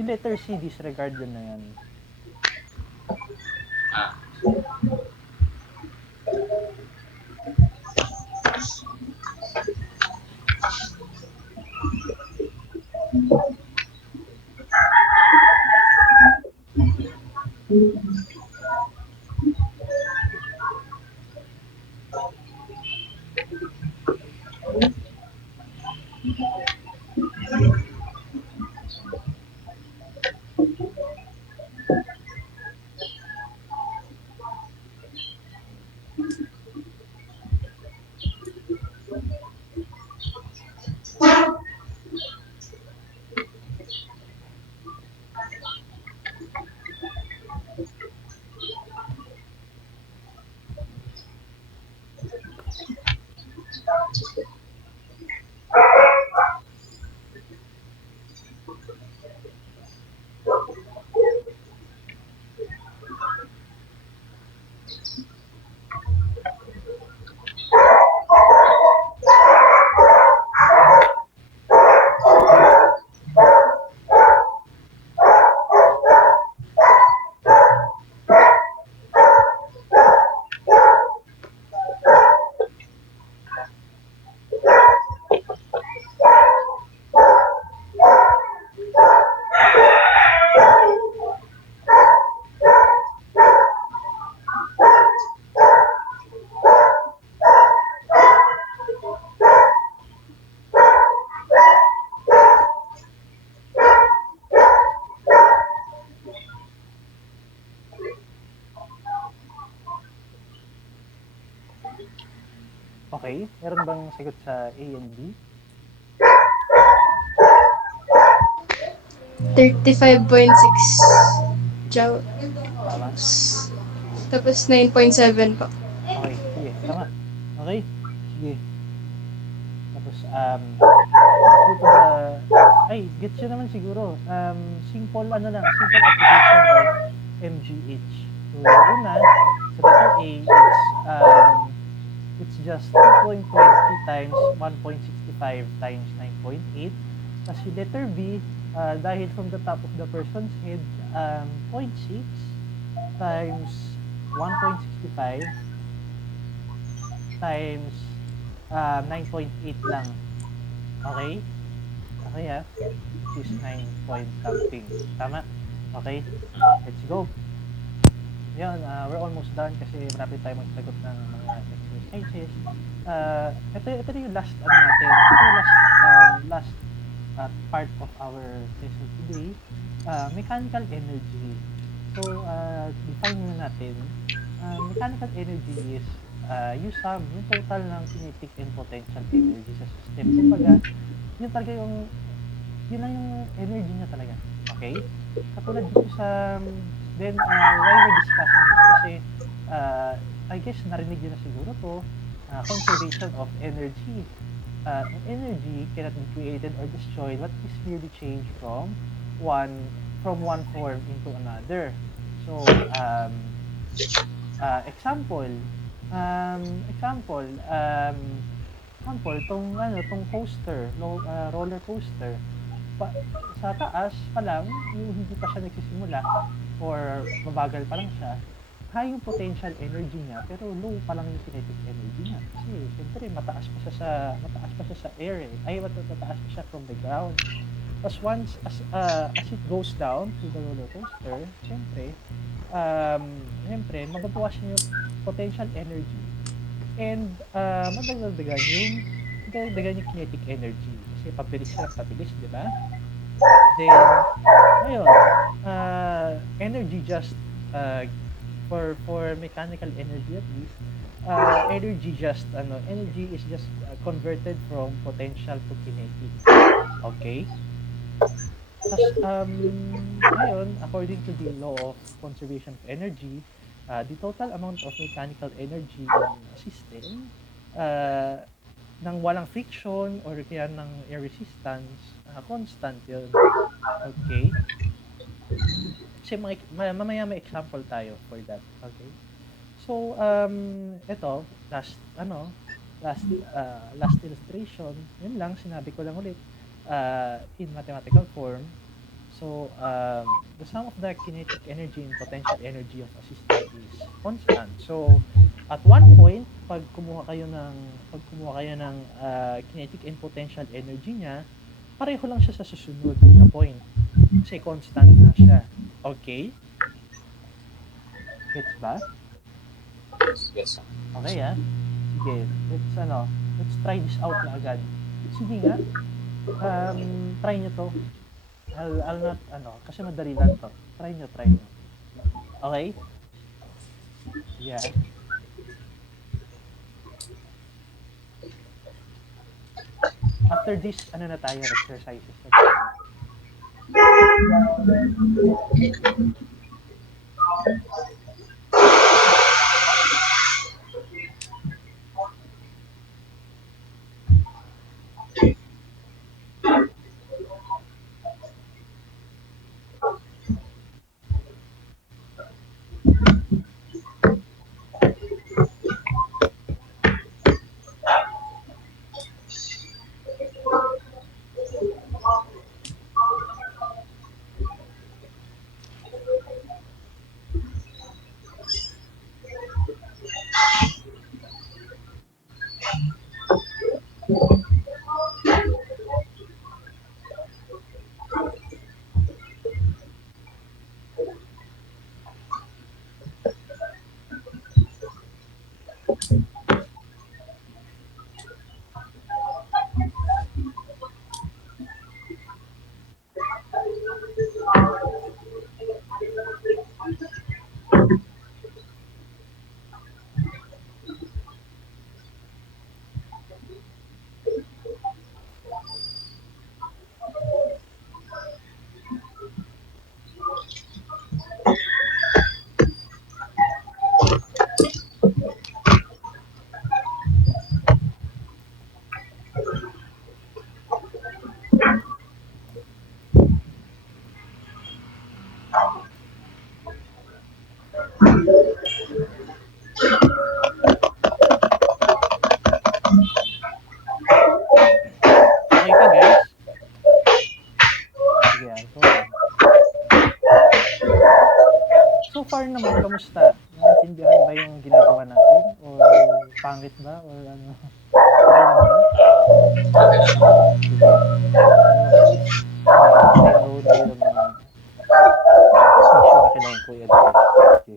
Yung letter C, disregard yun na yan. Okay, meron bang sagot sa A and B? 35.6 joule. Tama? Sige. Tapos 9.7 po. Okay, sige, tama. Okay, sige. Tapos, let's go to the, ay, gets yun naman siguro. Simple, ano lang, simple application of MGH. So, una, sa letter A, it's just 2.20 times 1.65 times 9.8. Tapos yung letter B, dahil from the top of the person's head, 0.6 times 1.65 times 9.8 lang. Okay? Okay which is 9 point something. Tama? Okay? Let's go. Yan, we're almost done kasi marami tayo magsagot ng mga exercises. Ito yung last, ano natin, ito yung last part of our lesson today, mechanical energy. So, define muna natin. Mechanical energy is yung sum, yung total ng kinetic and potential energy sa system. Kumbaga, yun talaga yun lang yung energy niya talaga. Okay? Katulad dito sa, then, why we're discussing this? Kasi, I guess, narinig nyo na siguro to, conservation of energy. Energy cannot be created or destroyed, but is merely changed from one form into another. So, example, tong coaster, roller coaster. Sa taas pa lang, yung hindi pa siya nagsisimula or mabagal pa lang siya, high yung potential energy niya pero low pa lang yung kinetic energy niya. Kasi siyempre mataas pa siya sa air mataas pa siya from the ground. Tapos once as it goes down to the roller coaster, siyempre mababawas niya yung potential energy and madagdagan yung kinetic energy kasi pabilis, di ba? Then ngayon, energy just for mechanical energy at least, energy is just converted from potential to kinetic. Okay? Tapos, ngayon, according to the law of conservation of energy, the total amount of mechanical energy in a system nang walang friction or kaya ng air resistance, constant yun. Okay? Kasi mamaya may example tayo for that. Okay? So, ito, last illustration, yun lang, sinabi ko lang ulit, in mathematical form. So, the sum of the kinetic energy and potential energy of a system is constant. So, at one point, pag kumuha kayo ng kinetic and potential energy niya, pareho lang siya sa susunod na point. Kasi constant na siya. Okay? Gets ba? Yes. Okay Sige, let's try this out na agad. Sige nga, try nyo to. I'll not, kasi madali lang to. Try nyo. Okay? Yeah. After this, na tayo, exercises na tayo. pangit ba or ano? Okay lang ba? Sige. So, at least I know na yung issue na kailangan ko i-address. Sige.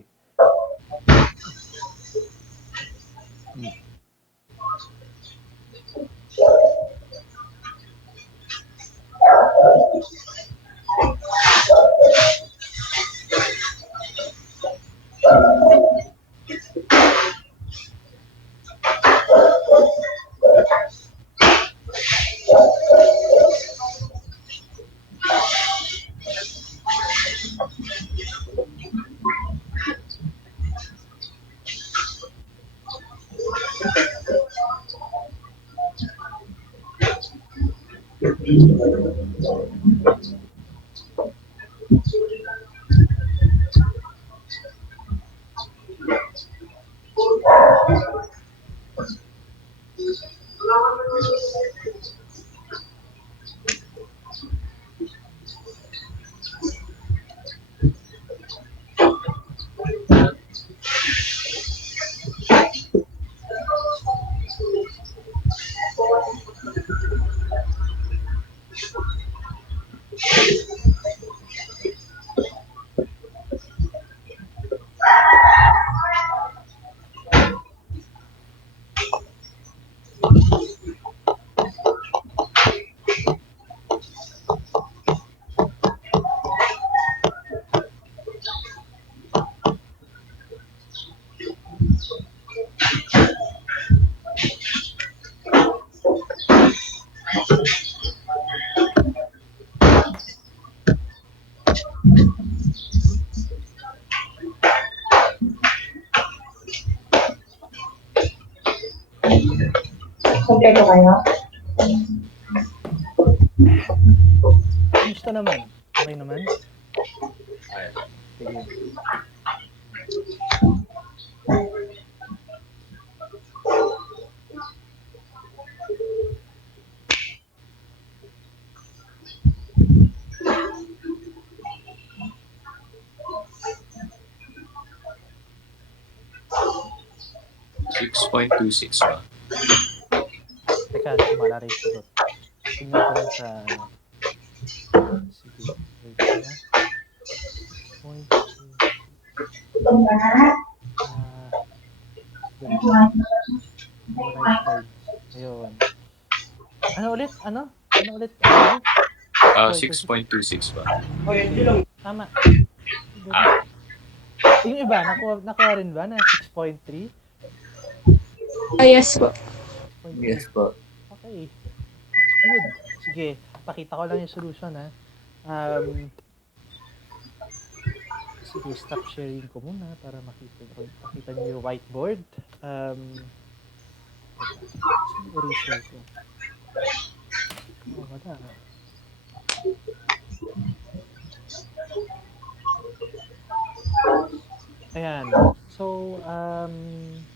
Kompleto kayo? Kumusta naman? Okay naman? Ay, Sige. $6.26 ba? Teka, sumala rin ito. Tingnan ko lang sa ano. Sige. Wait na. Point. Itong ba na? Right side. Ayun. Ano ulit? Ano? Ano ulit? Ano? 6.26 ba? Tama. Ah, Yung iba, nakuha rin ba na 6.3? Yes po. 6.3. Yes po. Okay. That's good. Sige, pakita ko lang yung solution ha. Sige, stop sharing ko muna para makita niyo yung whiteboard. Saan yung eraser ko? Oh, wala. Ayan. So,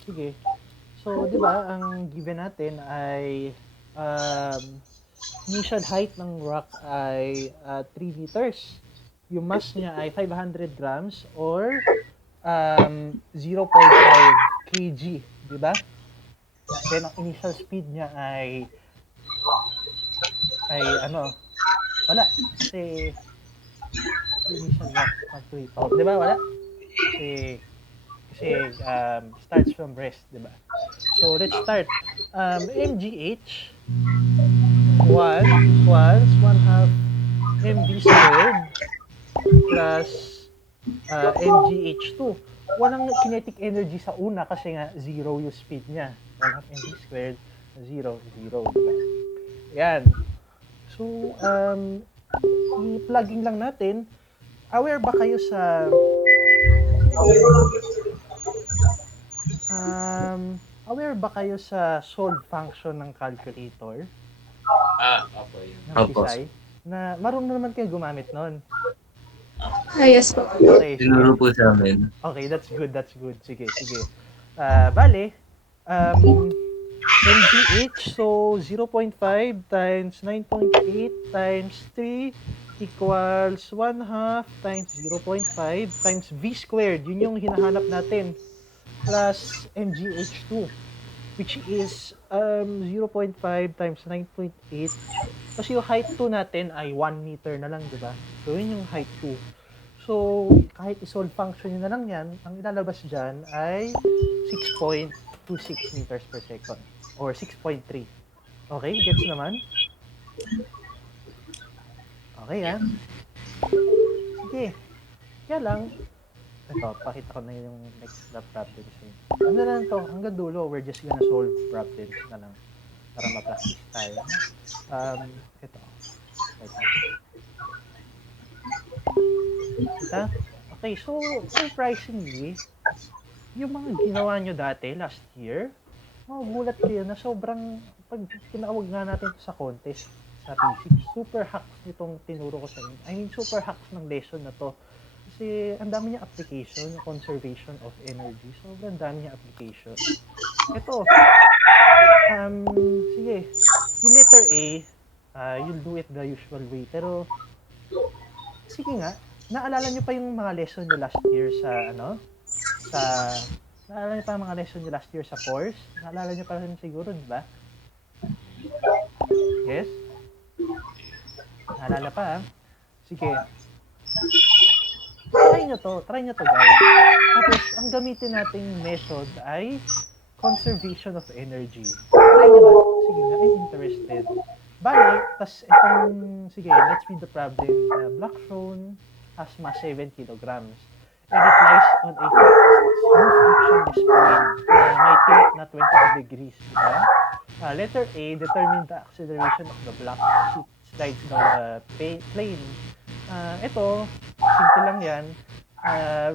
sige. So, di ba, ang given natin ay initial height ng rock ay 3 meters. Yung mass niya ay 500 grams or 0.5 kg, di ba? Then, ang initial speed niya ay ano, wala. Kasi, initial rock calculator, di ba? Wala. Kasi starts from rest, di ba? So, let's start. MGH 1 equals 1/2 mv squared plus MGH2. Walang kinetic energy sa una kasi nga zero yung speed niya. 1/2 mv squared, 0, 0, di ba? Yan. So, i-plugging lang natin. Aware ba kayo sa solve function ng calculator? Opo yun. Ng Opo. Pisay? Na marunong naman kayo gumamit nun. Yes po. Okay, sige. Tinuro po sa amin. Okay, that's good, that's good. Sige, sige. Bale, MGH, so 0.5 times 9.8 times 3 equals 1/2 times 0.5 times V squared. Yun yung hinahanap natin. Plus MGH2. which is 0.5 times 9.8. Kasi yung height 2 natin ay 1 meter na lang, di ba? So, yun yung height 2. So, kahit i-solve function nyo na lang yan, ang ilalabas dyan ay 6.26 meters per second or 6.3. Okay, gets naman? Okay, ha? Sige. Kaya lang, ito, pakita ko na yung next na problem sa'yo. Ano na lang to, hanggang dulo, we're just gonna solve problems na lang para ma-practice tayo. Ito. Wait lang. Kita? Okay, so, surprisingly, yung mga ginawa nyo dati, last year, magugulat kayo na sobrang, pag tinawag nga natin to sa contest, sa physics, super hacks nitong tinuro ko sa inyo. I mean, super hacks ng lesson na to. Kasi, ang dami niya application, yung conservation of energy. Sobrang dami niya application. Ito, sige, yung letter A, you'll do it the usual way. Pero, sige nga, naalala nyo pa yung mga lesson nyo last year sa, sa, naalala nyo pa yung mga lesson nyo last year sa course? Naalala nyo pa rin siguro, di ba? Yes? Naalala pa, ha? Sige. Try nyo to guys. Tapos, ang gamitin nating method ay conservation of energy. Try nyo ba? Sige nga, I'm interested. Bale, tas itong, sige, let's read the problem. The black stone has mass 7 kilograms and it lies on a smooth frictionless plane na may tilt na 22 degrees, diba? Letter A, determine the acceleration of the block as it slides down the plane. Ito, simple lang yan.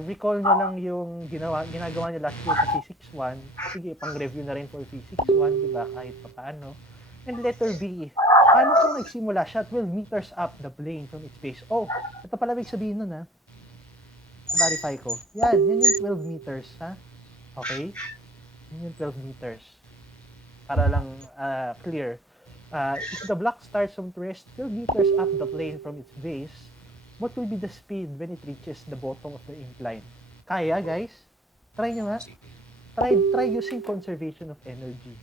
Recall nyo lang yung ginagawa nyo last year sa Physics 1. Sige, pang-review na rin for Physics 1, diba? Kahit pa paano. And letter B, paano kung nagsimula siya 12 meters up the plane from its base? Oh, ito pala ibig sabihin nun, ha? Verify ko. Yan yung 12 meters, ha? Okay? Yan yung 12 meters. Para lang clear. If the block starts from rest 12 meters up the plane from its base, what will be the speed when it reaches the bottom of the incline? Kaya, guys? Try nyo nga. Try using conservation of energy.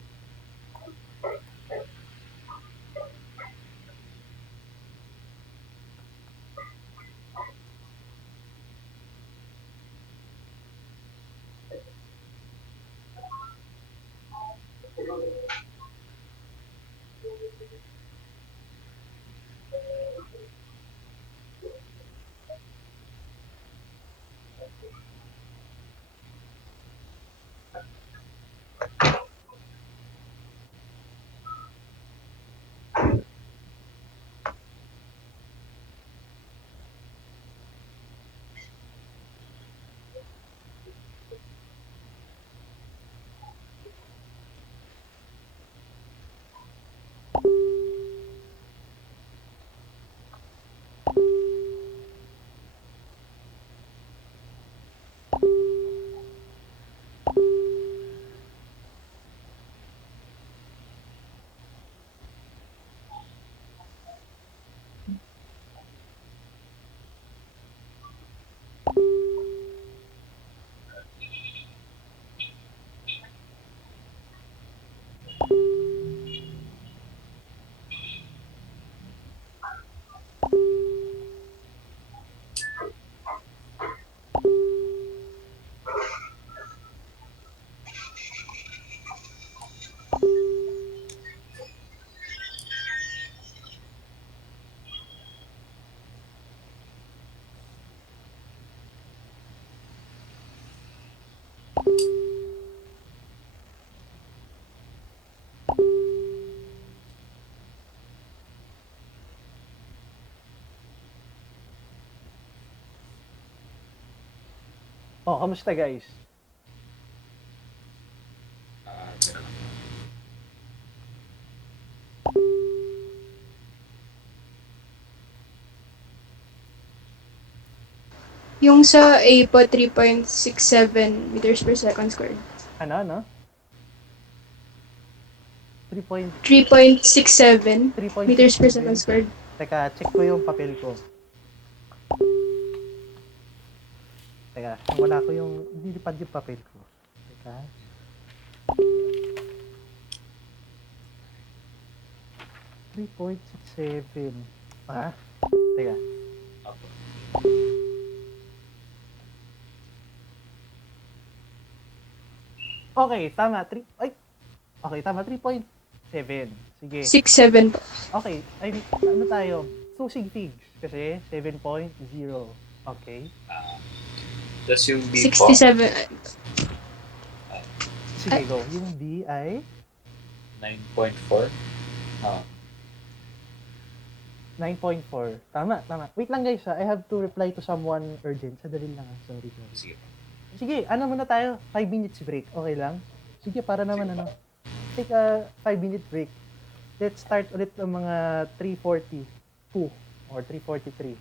Oh, kamusta guys? Yung sa A po, 3.67 meters per second squared. Ano? 3 3.67 meters per second squared. Teka, check ko yung papel ko. Teka, wala ko yung, nilipad yung papel ko. Teka. 3.67. Ah, teka. Apo. Okay, tama. Okay, tama. 3.7. Sige. 6-7 po. Okay, ano tayo? Susig figs. Kasi 7.0. Okay. Tapos yung B po, 67. Sige, go. Yung B ay 9.4. Ah, 9.4. Tama, tama. Wait lang guys, I have to reply to someone urgent. Sadali lang. Sorry. sige po. Sige, ano muna tayo? 5 minutes break. Okay lang? Sige, para naman ano. Take a 5-minute break. Let's start ulit ng mga 3:42 or 3:43.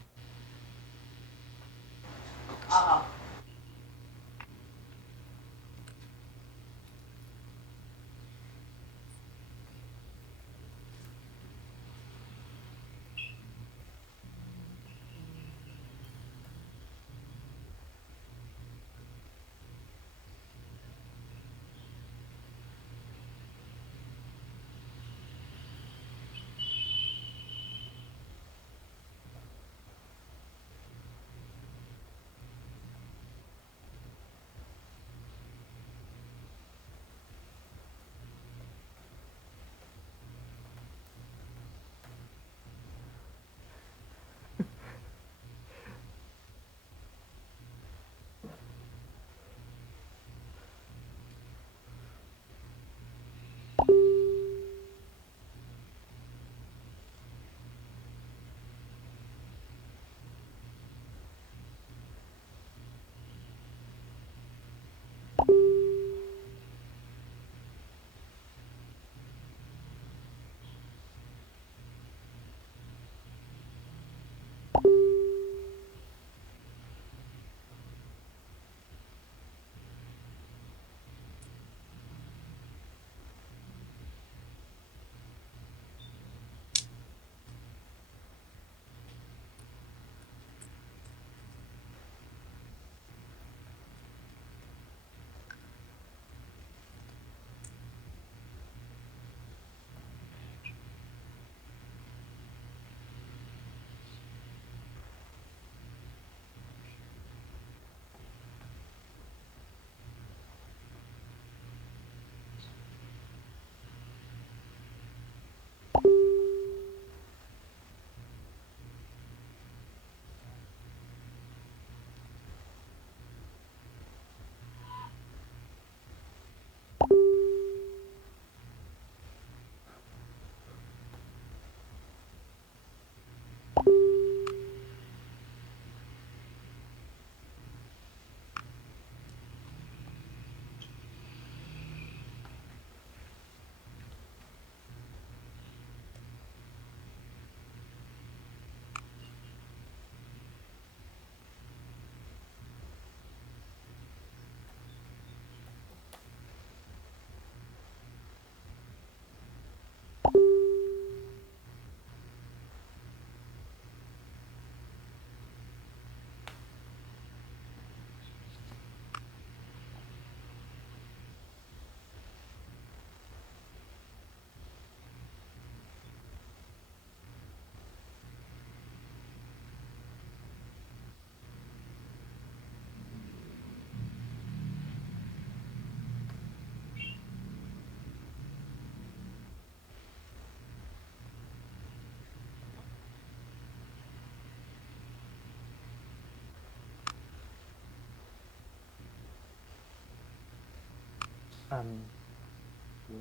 Um,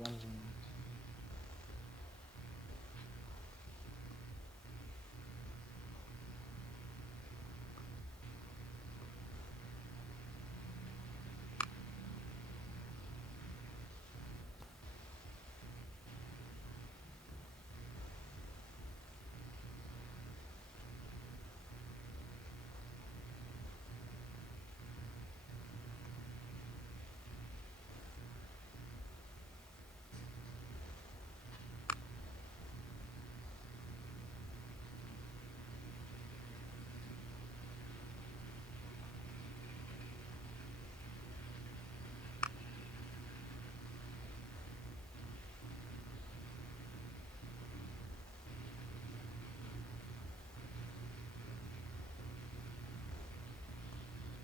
one.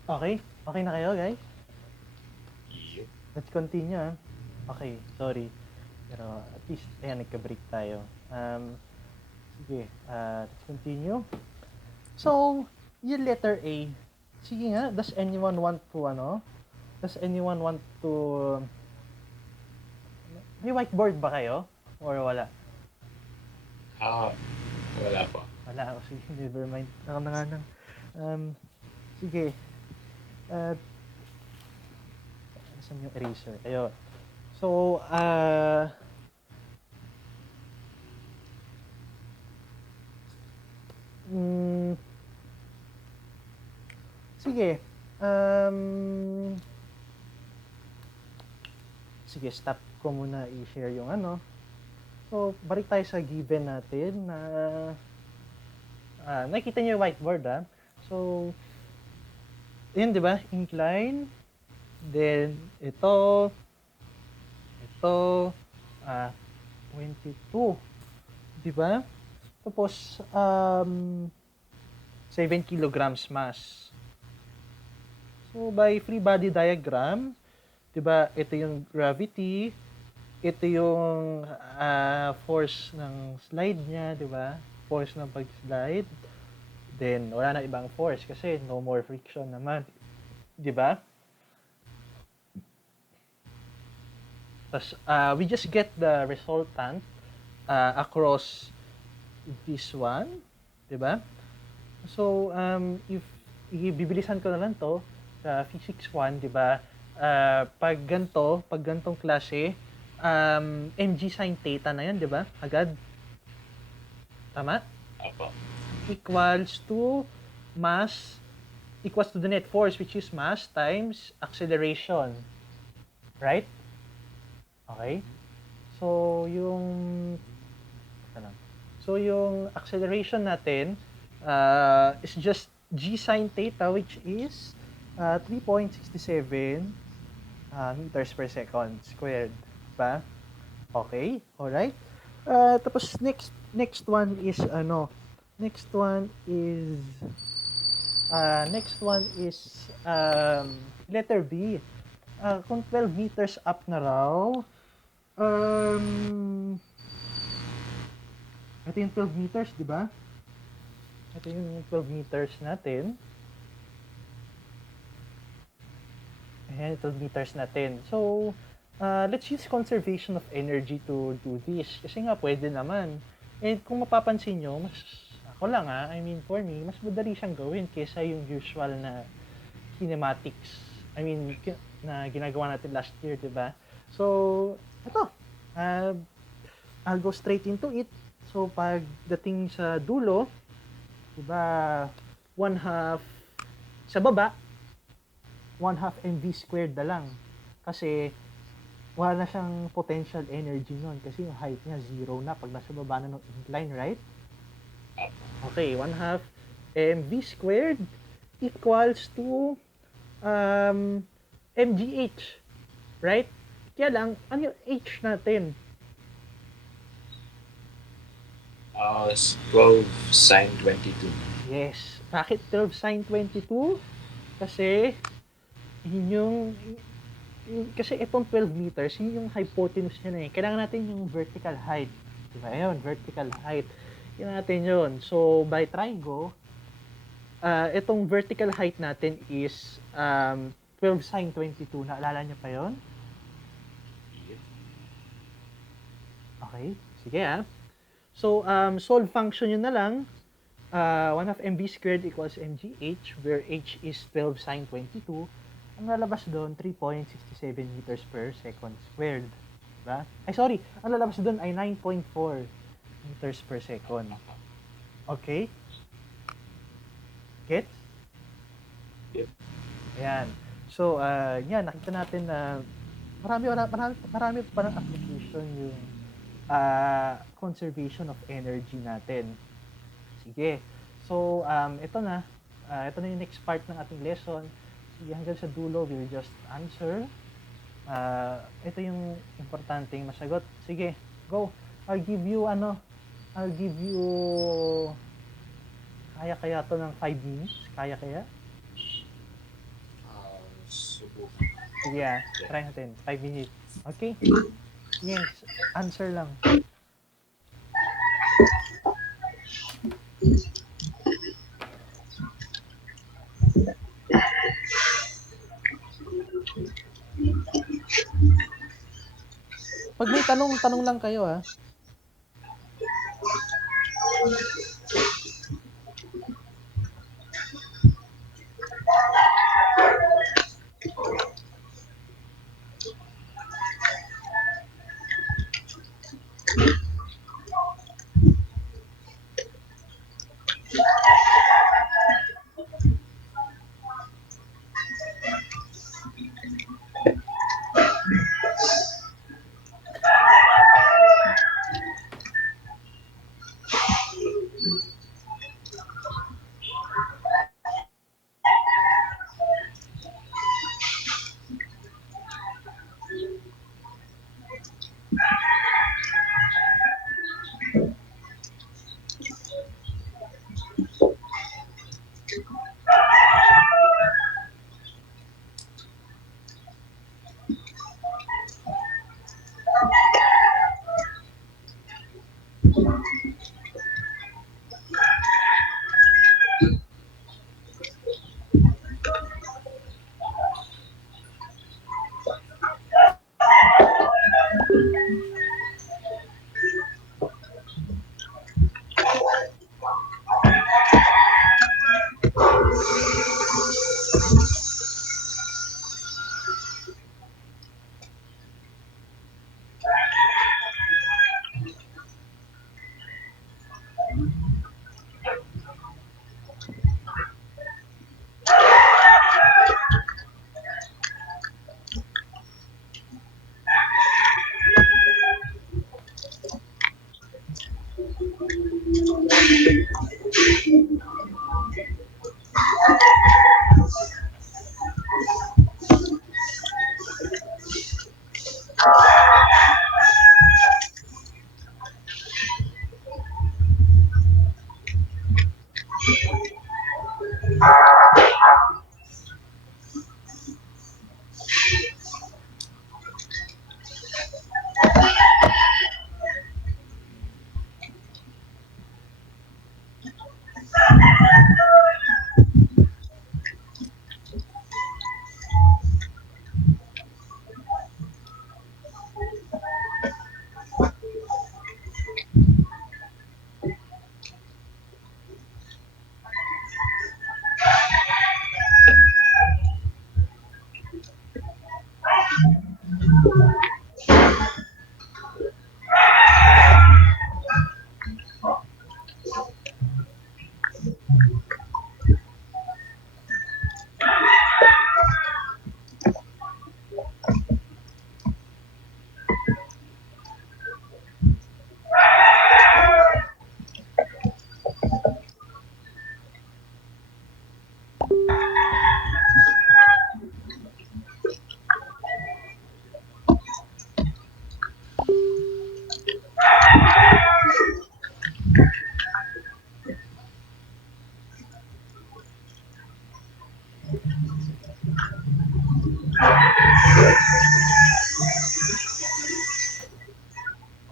Okay? Okay na kayo, guys? Yep. Let's continue, ah. Okay, sorry. Pero at least, ayan, nagka-break tayo. Sige, let's continue. So, yung letter A. Sige nga, does anyone want to, may whiteboard ba kayo? Or wala? Wala po. Wala ako, sige, never mind. Ako na nga lang. Sige. Saan yung eraser? Ayun. So, sige. Sige, stop ko muna i-share yung ano. So, balik tayo sa given natin na nakikita niyo yung whiteboard, ah. So, yun, di ba? Incline. Then, ito, 22. Di ba? Tapos, 7 kilograms mass. So, by free body diagram, di ba, ito yung gravity, ito yung force ng slide niya, di ba? Force ng pag-slide. Then, wala na ibang force kasi no more friction naman. Di ba? Tapos, we just get the resultant across this one. Di ba? So, if ibibilisan ko na lang to sa physics 1, di ba? Pag gantong klase, mg sin theta na yun, di ba? Agad. Tama? Apo. Equals to mass, equals to the net force, which is mass times acceleration. Right? Okay? So, yung acceleration natin is just g sin theta, which is 3.67 meters per second squared. Diba? Okay? Alright? Tapos next one is letter B. Kung 12 meters up na raw, ito yung 12 meters, di ba? Ito yung 12 meters natin. Ayan, 12 meters natin. So, let's use conservation of energy to do this. Kasi nga, pwede naman. And kung mapapansin nyo, ako lang I mean, for me, mas madali siyang gawin kaysa yung usual na kinematics. I mean, na ginagawa natin last year, di ba? So, ito. I'll go straight into it. So, pagdating sa dulo, di ba, 1/2 sa baba, 1/2 mv squared na lang. Kasi, wala na siyang potential energy nun. Kasi yung height niya, 0 na pag nasa baba na ng incline, right? Okay, 1/2 mv squared equals to mgh. Right? Kaya lang, ano yung h natin? 12 sin 22. Yes. Bakit 12 sin 22? Kasi, kasi itong 12 meters, yun yung hypotenuse niya na eh. Kailangan natin yung vertical height. Diba? Ayun, vertical height. Kailangan natin yun. So, by trigo, itong vertical height natin is 12 sin 22. Naalala niyo pa yun? Okay. Sige So, solve function yun na lang. 1/2 mv squared equals mgh, where h is 12 sin 22. Ang lalabas doon, 3.67 meters per second squared. Diba? Ay, sorry. Ang lalabas doon ay 9.4 meters per second. Okay? Gets? Yep. Ayan. So, yan, nakita natin na marami pa ng application yung conservation of energy natin. Sige. So, ito na yung next part ng ating lesson. Sige, hanggang sa dulo, we'll just answer. Ito yung importanteng masagot. Sige, go. I'll give you, kaya to ng 5 minutes? Kaya? Sige try natin. 5 minutes. Okay? Yes, answer lang. Pag may tanong, tanong lang kayo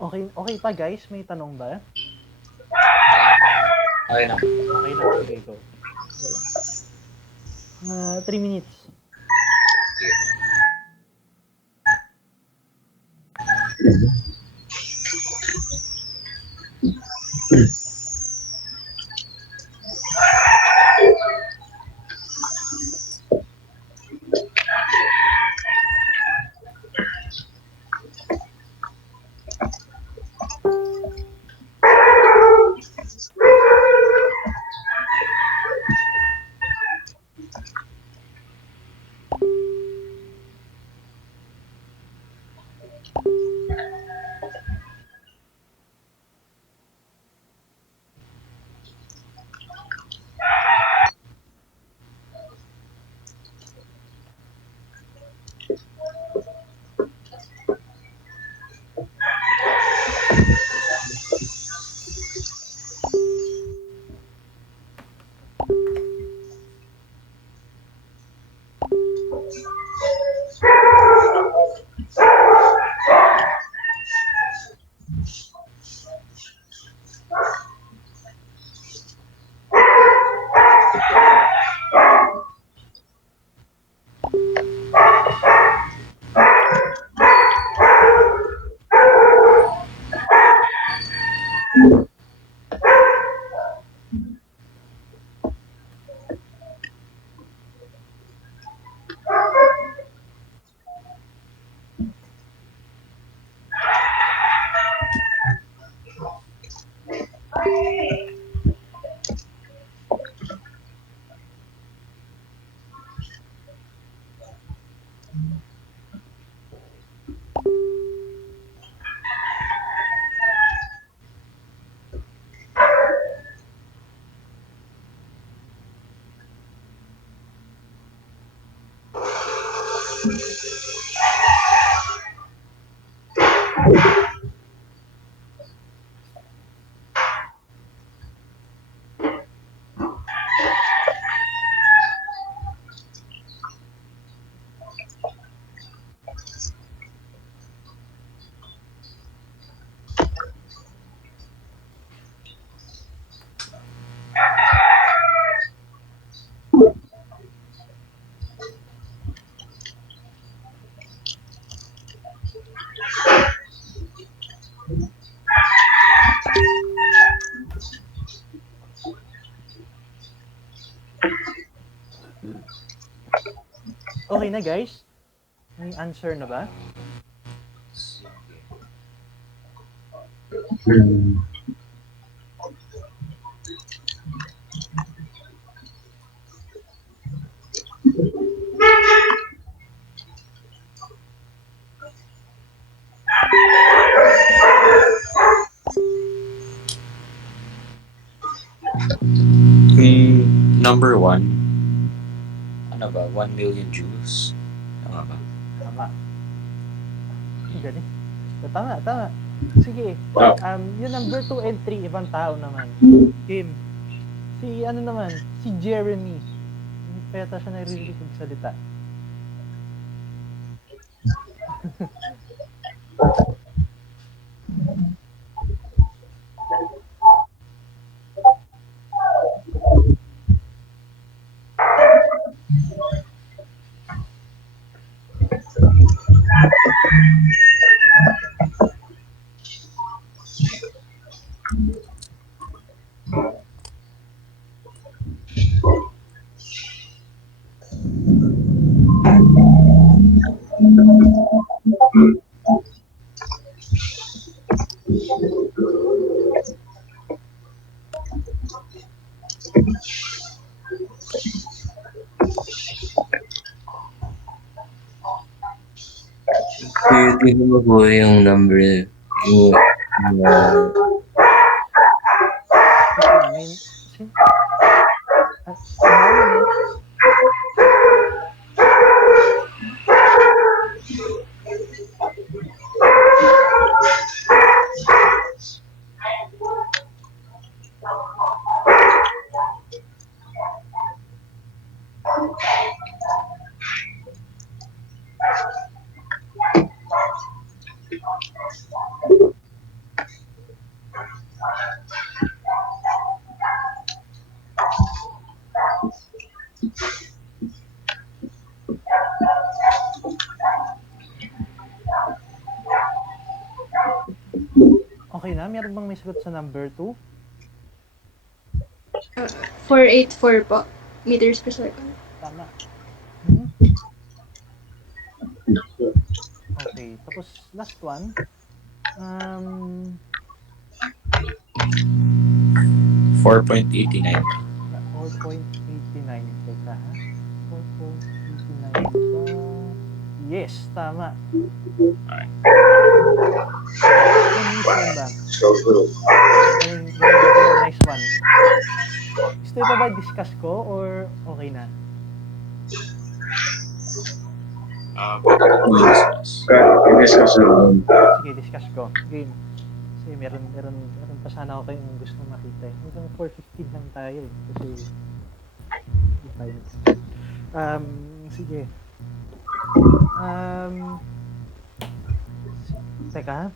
Okay, okay pa guys? May tanong ba? Okay na. Okay na, sige go. Go lang. 3 minutes. Okay na guys? May answer na ba? Sige. Hmm. Number 1, ano ba? 1 million Jews? Tama ba? Tama. Galing. Tama. Sige. Wow. Yung number 2 and 3, ibang tao naman. Kim. Si ano naman? Si Jeremy. Hindi pa yata siya naririnig magsalita. Tingnan mo po yung number, yung, May... Sin... Sinawin eh. Okay na? Meron bang may sagot sa number 2? 484 po. Meters per second. Tama. Okay. Tapos, last one. 4.89. 4.89. Teka ha? 4.89 ba? Yes, tama. Alright. Ano ba? So good. Nice one. Gusto pa ba discuss ko or okay na? Pwede ka po discuss. I-discuss naman. Sige, discuss ko. Game. Kasi meron pa sana ako kayong gusto makita eh. Hanggang 4:15 lang tayo eh. Kasi hindi tayo discuss. Sige. Teka.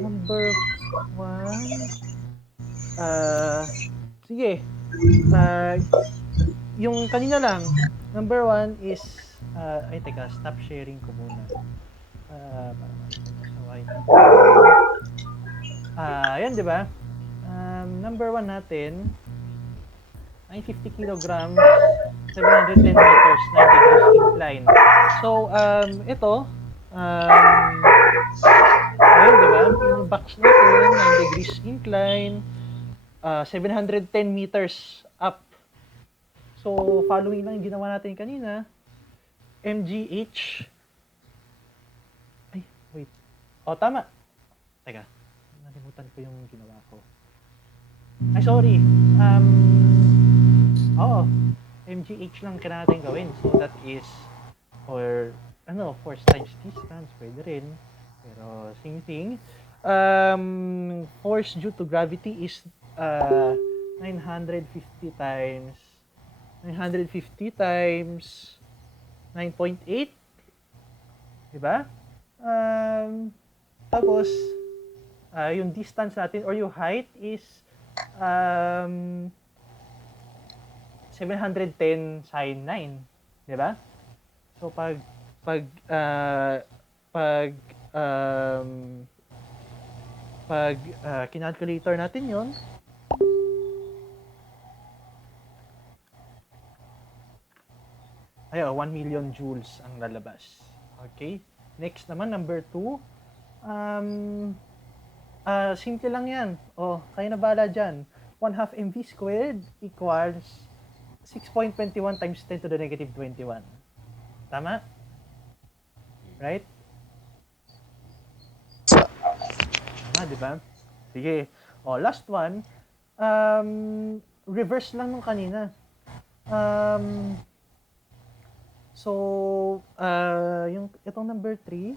Number 1. Sige. Yung kanina lang, number 1 is, ay teka, stop sharing ko muna. Yan, di ba? Number 1 natin, 950 kilograms, 710 meters, 9 degrees incline. So, ito, ayun, di ba? Yung box natin, 9 degrees incline, 710 meters up. So, following lang yung ginawa natin kanina, MGH. Ay, wait. O, tama. Teka, nalimutan ko yung ginawa ko. Ay, sorry. MGH lang kailangan natin gawin. So, that is, or, force times distance, pwede rin. Pero, same thing. Force due to gravity is 950 times 9.8. Diba? Tapos, yung distance natin or yung height is 710 sin 9. Diba? So, pag Um, pag kinalculator natin yon, ay, 1 million joules ang lalabas. Okay? Next naman, number 2. Simple lang yan. Kayo na bahala dyan. 1/2 mv squared equals 6.21 times 10 to the negative 21. Tama? Right? Di ba? Sige. Last one. Reverse lang nung kanina. Itong number 3,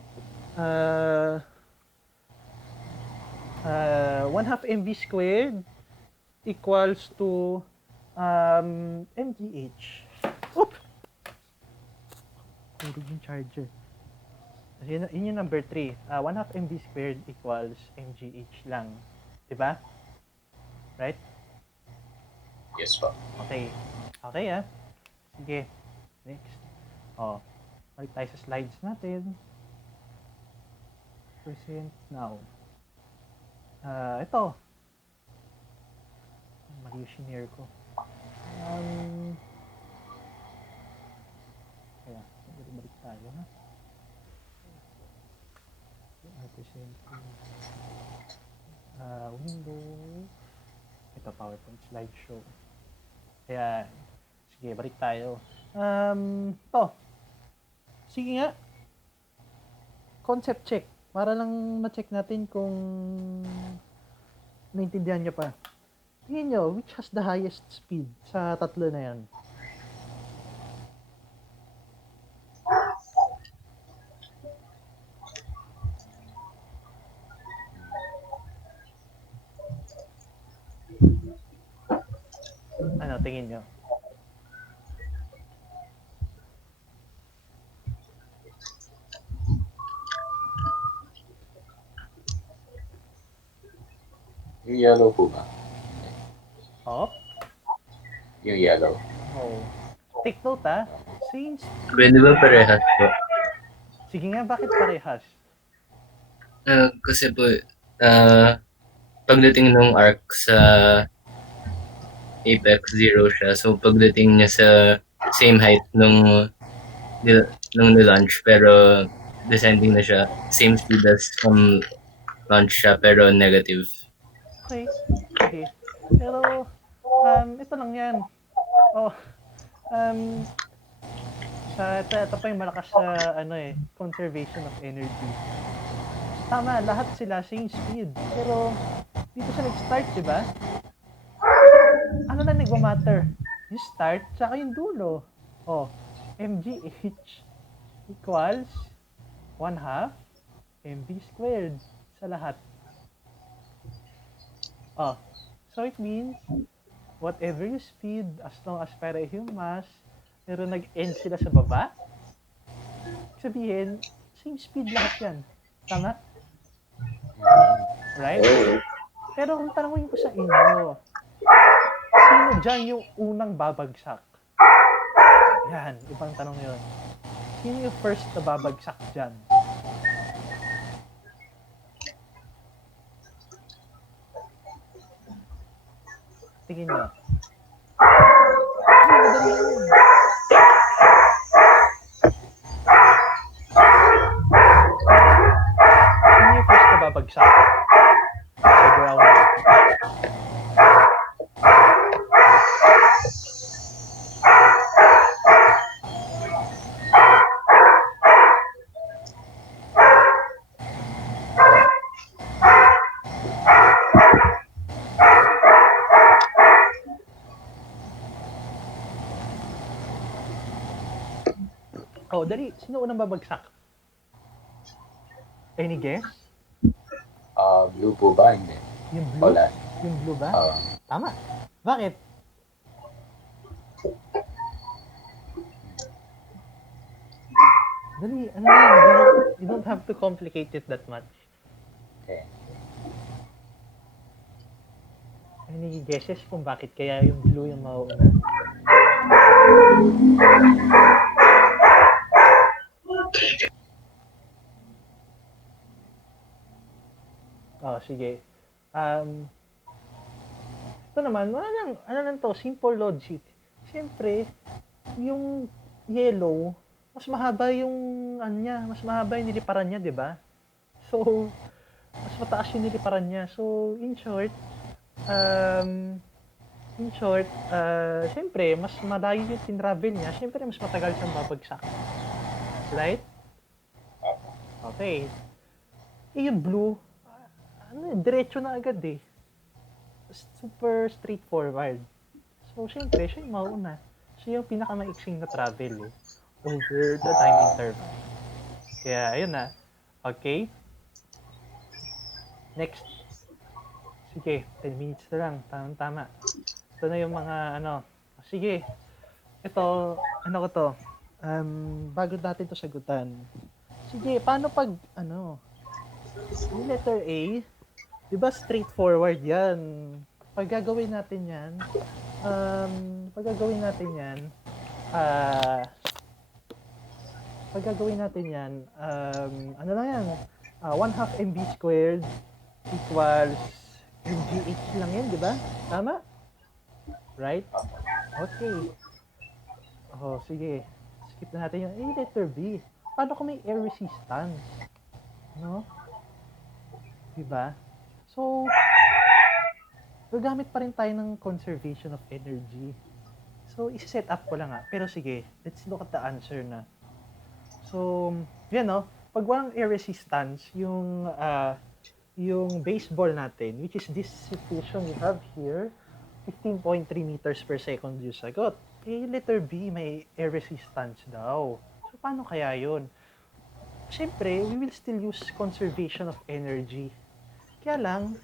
1/2 mv squared equals to mgh. Oop! Hindi yung charger. Yun yung number 3. 1/2 mv squared equals mgh lang. Diba? Right? Yes po. Okay. Okay, Sige. Next. Balik tayo sa slides natin. Percent now. Ito. Mali yung shinare ko. Kaya, balik tayo, ha? Percent. Window. Ito, PowerPoint slideshow. Kaya, sige, balik tayo. Ito. Sige nga. Concept check. Para lang ma-check natin kung naintindihan nyo pa. Tingnan nyo, which has the highest speed sa tatlo na yan? Ano, tingin nyo? Yung yellow po ba? Yung yellow. Take note, Since... Pwede ba parehas po? Sige nga, bakit parehas? Kasi po, pagdating ng arc sa apex 0 siya. So pagdating niya sa same height nung launch pero descending na siya, same speed as launch siya pero negative. Okay. Sige. Pero, ito lang yan. Ito pa yung malakas sa, conservation of energy. Tama, lahat sila same speed. Pero, dito siya nag-start, di ba? Ano na nagmamatter? Yung start, tsaka yung dulo. mgh equals 1/2 mv squared sa lahat. So it means, whatever you speed, as long as pareho yung mass, pero nag-end sila sa baba, sabihin, same speed lahat yan. Tama? Right? Pero kung tanongin ko sa inyo, sino dyan yung unang babagsak? Yan, ibang tanong yun. Sino yung first na babagsak dyan? Tingin nyo. Madali yun. Sino yung first na babagsak? Sa ground. Dali. Sino unang babagsak? Any guess? Blue po ba? Hindi. Yung blue? Wala. Yung blue ba? Tama. Bakit? Dali. Ano yan? You don't have to complicate it that much. Okay. Any guesses kung bakit kaya yung blue yung mauuna? Oh, sige. Um, ito naman, ano lang to, simple logic. Siyempre, yung yellow, mas mahaba yung, mas mahaba yung niliparan niya, di ba? So, mas mataas yung niliparan niya. So, um, siyempre, mas malayo yung tinravel niya, siyempre, mas matagal siyang babagsak. Right? Okay. Yung blue, diretso na agad eh. Super straightforward. So, syempre, siya yung mauna. Siya yung pinakamaiksing na travel eh. Over the time interval. Kaya, ayun na. Okay? Next. Sige, 10 minutes na lang. Tama. Ito na yung mga Sige. Ito, ko to. Bago natin to sagutan. Sige, paano pag, yung letter A, di ba straightforward yan? Pag gagawin natin yan, ah, pag gagawin natin yan, ano lang yan, 1/2 mv squared equals mgh lang yan, di ba? Tama? Right? Okay. Oh, sige. Skip na natin yung letter B. Paano kung may air resistance? No? Diba? So, gagamit pa rin tayo ng conservation of energy. So, isi-set up ko lang Pero sige, let's look at the answer na. So, yan no? Pag walang air resistance, yung baseball natin, which is this situation we have here, 15.3 meters per second yung sagot. Letter B, may air resistance daw. So, paano kaya yun? Siyempre, we will still use conservation of energy. Kaya lang,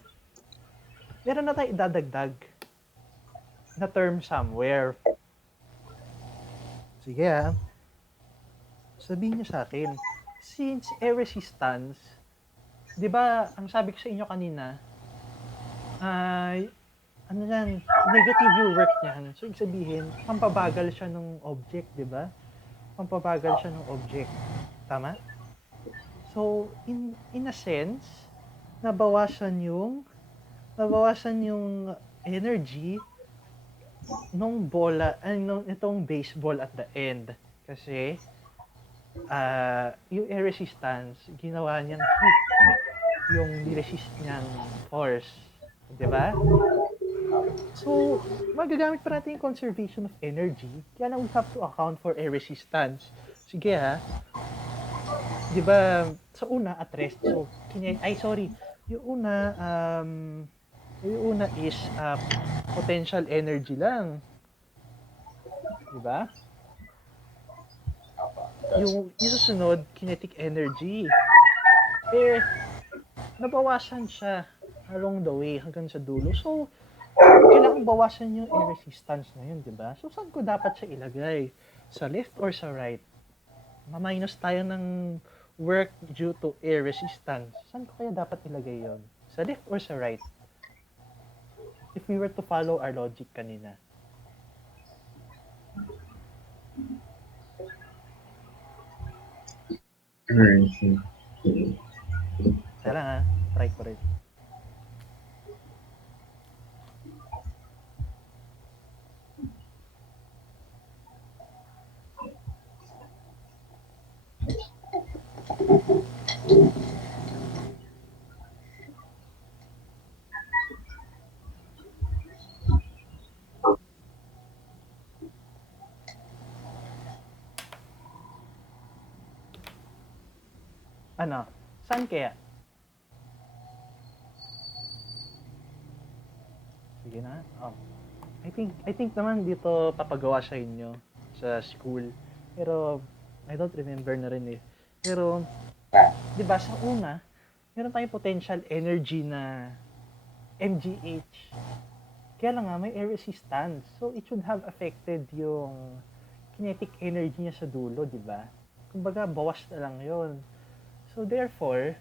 meron na tayo idadagdag na term somewhere. Sige sabihin niyo sa akin, since air resistance, di ba, ang sabi ko sa inyo kanina, negative yung work niyan. So, ibig sabihin, pampabagal siya ng object, di ba? Pampabagal siya ng object. Tama? So, in a sense, nabawasan yung energy nung bola, itong baseball at the end. Kasi, yung air resistance, ginawa niyang heat yung niresist niyang force. Diba? So, magagamit pa natin yung conservation of energy, kaya na we have to account for air resistance. Sige diba, sa una, at rest. So, yung una is potential energy lang. Diba? Yung susunod, kinetic energy. Nabawasan siya along the way hanggang sa dulo. So, kailangan bawasan yung air resistance na yun, diba? So, saan ko dapat siya ilagay? Sa left or sa right? Ma-minus tayo ng work due to air resistance. Saan ko kaya dapat ilagay yon? Sa left or sa right? If we were to follow our logic kanina. Kaya lang try ko rin. Saan kaya? Sige na. I think naman dito papagawa sa inyo sa school. Pero I don't remember na rin eh. Pero 'di ba sa una, meron tayong potential energy na mgh. Kaya lang may air resistance. So it should have affected yung kinetic energy niya sa dulo, 'di ba? Kumbaga bawas na lang 'yon. So therefore,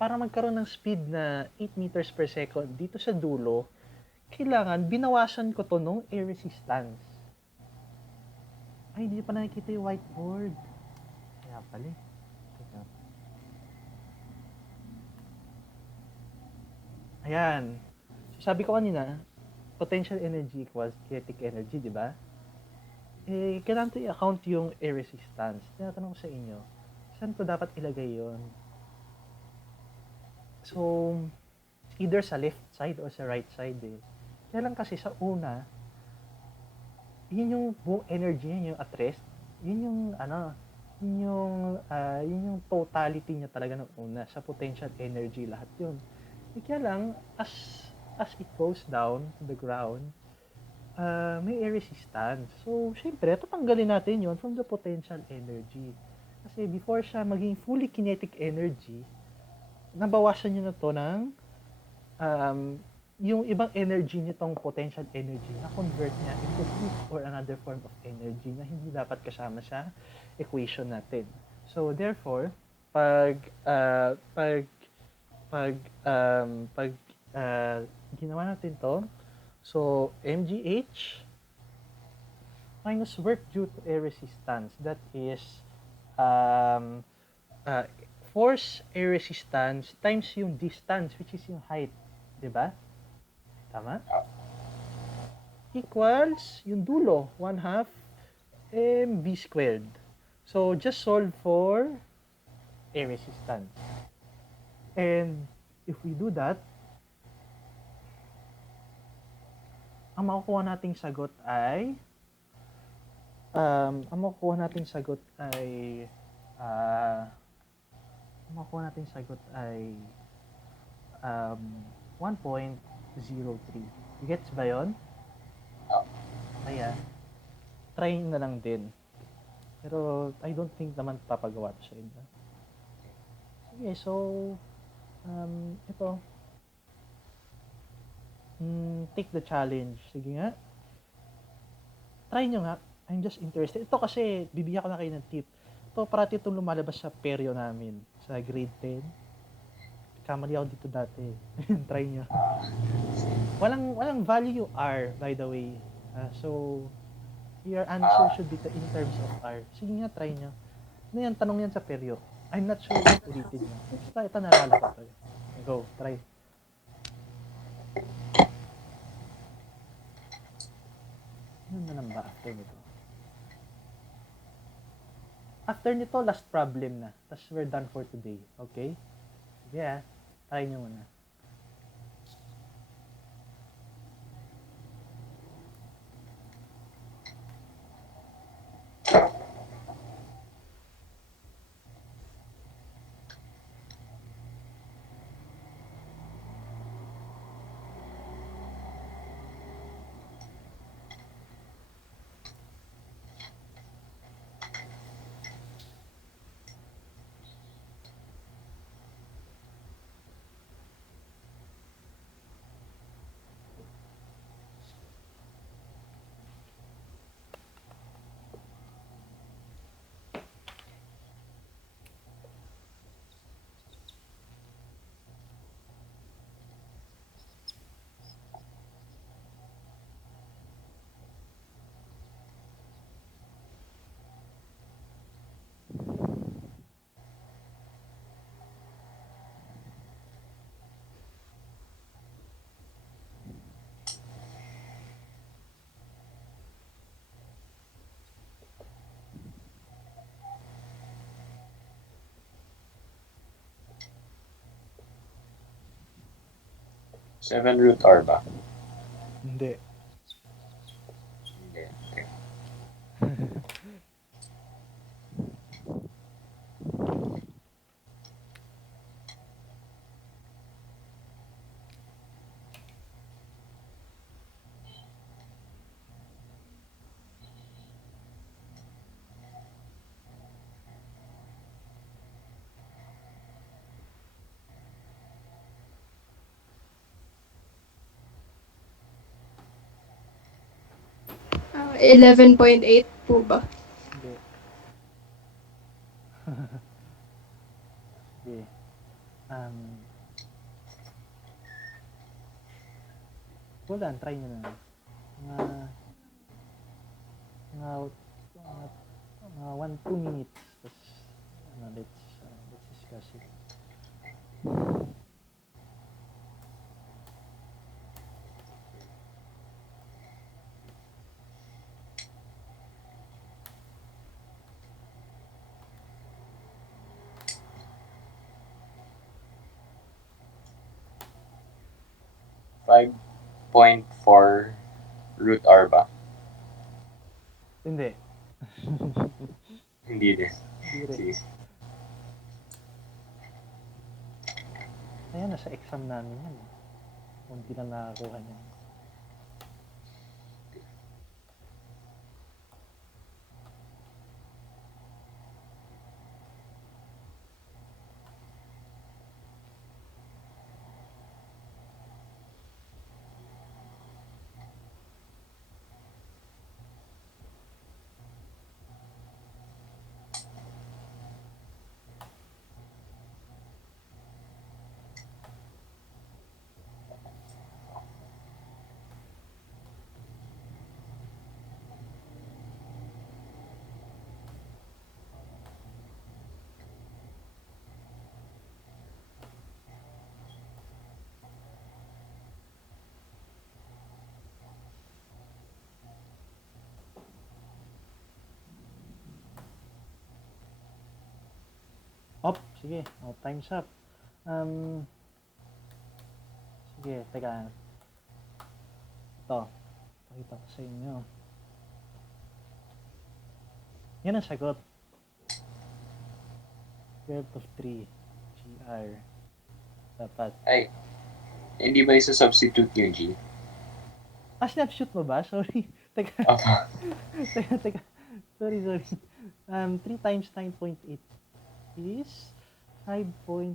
para magkaroon ng speed na 8 meters per second dito sa dulo, kailangan binawasan ko to nung air resistance. Ay, hindi pa nakikita yung whiteboard. Kaya pala. Teka. Ayan. So, sabi ko kanina, potential energy equals kinetic energy, di ba? Kailangan to i-account yung air resistance. Tinatanong ko sa inyo, saan ko dapat ilagay yon? So, either sa left side or sa right side eh. Kaya lang kasi sa una, yun yung buong energy, yun yung at rest, yun yung yun yung totality niya talaga ng una sa potential energy, lahat yun. Kaya lang, as it goes down to the ground, may air resistance. So, syempre, tatanggalin natin yon from the potential energy. Kasi before siya maging fully kinetic energy, nabawasan nyo na to ng yung ibang energy nitong potential energy na convert niya into heat or another form of energy na hindi dapat kasama sa equation natin. So, therefore, pag ginawa natin to, so mgh minus work due to air resistance, that is um, uh, force air resistance times yung distance, which is yung height, di ba? Tama? Equals yung dulo, 1/2 mv squared. So, just solve for air resistance. And if we do that, ang makukuha nating sagot ay ang makukuha nating sagot ay 1.03. Gets ba yun? Kaya, try na lang din. Pero I don't think naman papagawa to sa inyo. Sige, so ito, take the challenge. Sige nga. Try nyo nga. I'm just interested. Ito kasi, bibigyan ko na kayo ng tip. Ito, parati itong lumalabas sa peryo namin. Sa grade 10. Kamali ako dito dati. Try nyo. Walang value R, by the way. So, your answer should be in terms of R. Sige nga, try nyo. Ano yan? Tanong yan sa peryo. I'm not sure if ulitin nyo. Basta ito, nalala ko to. Go, try. Ano na lang ba after nito? After nito, last problem na. Tapos we're done for today. Okay? Sige try nyo muna. Seven root R ba? Hindi. Hindi. Okay. Ah, 11.8 po ba? Hindi. Sige. Hold on, try nyo na. Mga 1-2 minutes. Tapos, let's discuss it. 5.4 root R ba? Hindi. Hindi din. Hindi rin. Sige. Ayan, nasa exam namin yan. Kunti lang nakakuha niyan. Sige. Time's up. Sige, teka. Ito. Pakita ko sa inyo. Yan ang sagot. Square root of 3 GR. Dapat. Ay, hindi ba isa-substitute yung G? Snapshot mo ba? Sorry. Teka. Apa. Teka. Sorry. 3 times 9.8 is 5.4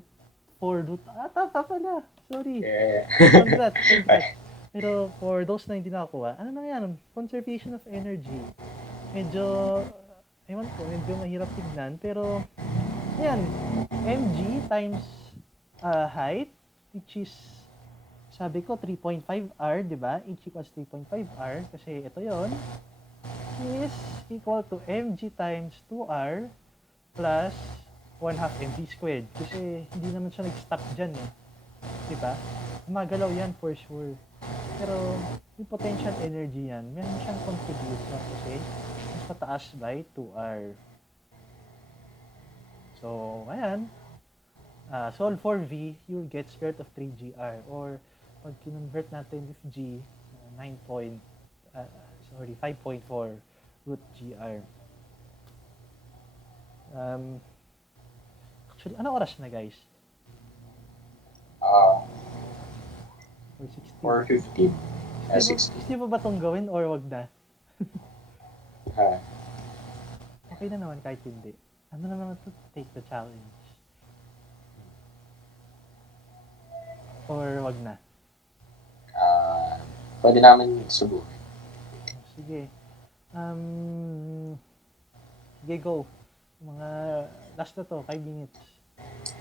root. Tama pala. Sorry. Yeah. Congrats. Pero for those na hindi nakakuha, ano na yan? Conservation of energy. Medyo, ewan ko, medyo mahirap tignan. Pero, ayan, mg times height, which is, sabi ko, 3.5 r, di ba? H equals 3.5 r, kasi ito yon is equal to mg times 2r plus 1/2 mg squared. Kasi hindi naman siya nag-stop dyan eh. Di ba? Gumagalaw yan for sure. Pero yung potential energy yan, meron siyang contribute na kasi mas pataas by 2r. So, ayan. Solve for v, you'll get square root of 3gr. Or, pag kinonvert natin with g, 5.4 root gr. Actually, ano oras na guys? 4:16. 4:15. 60. Gusto mo ba itong gawin or wag na? Ha. Okay na naman kahit hindi. Ano naman to take the challenge? Or wag na? Pwede namin subukan. Sige. Sige, go. Mga last na to, 5 minutes.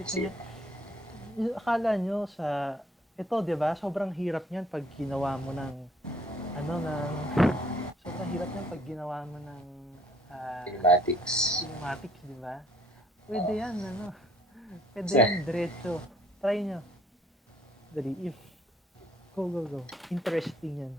Sige. Akala nyo sa ito, 'di ba? Sobrang hirap niyan pag ginawa mo ng sobrang hirap niyan pag ginawa mo ng Kinematics. 'di ba? Pwede 'yan, Pwede 'yan diretso. Try nyo. Dali, if go. Interesting 'yan.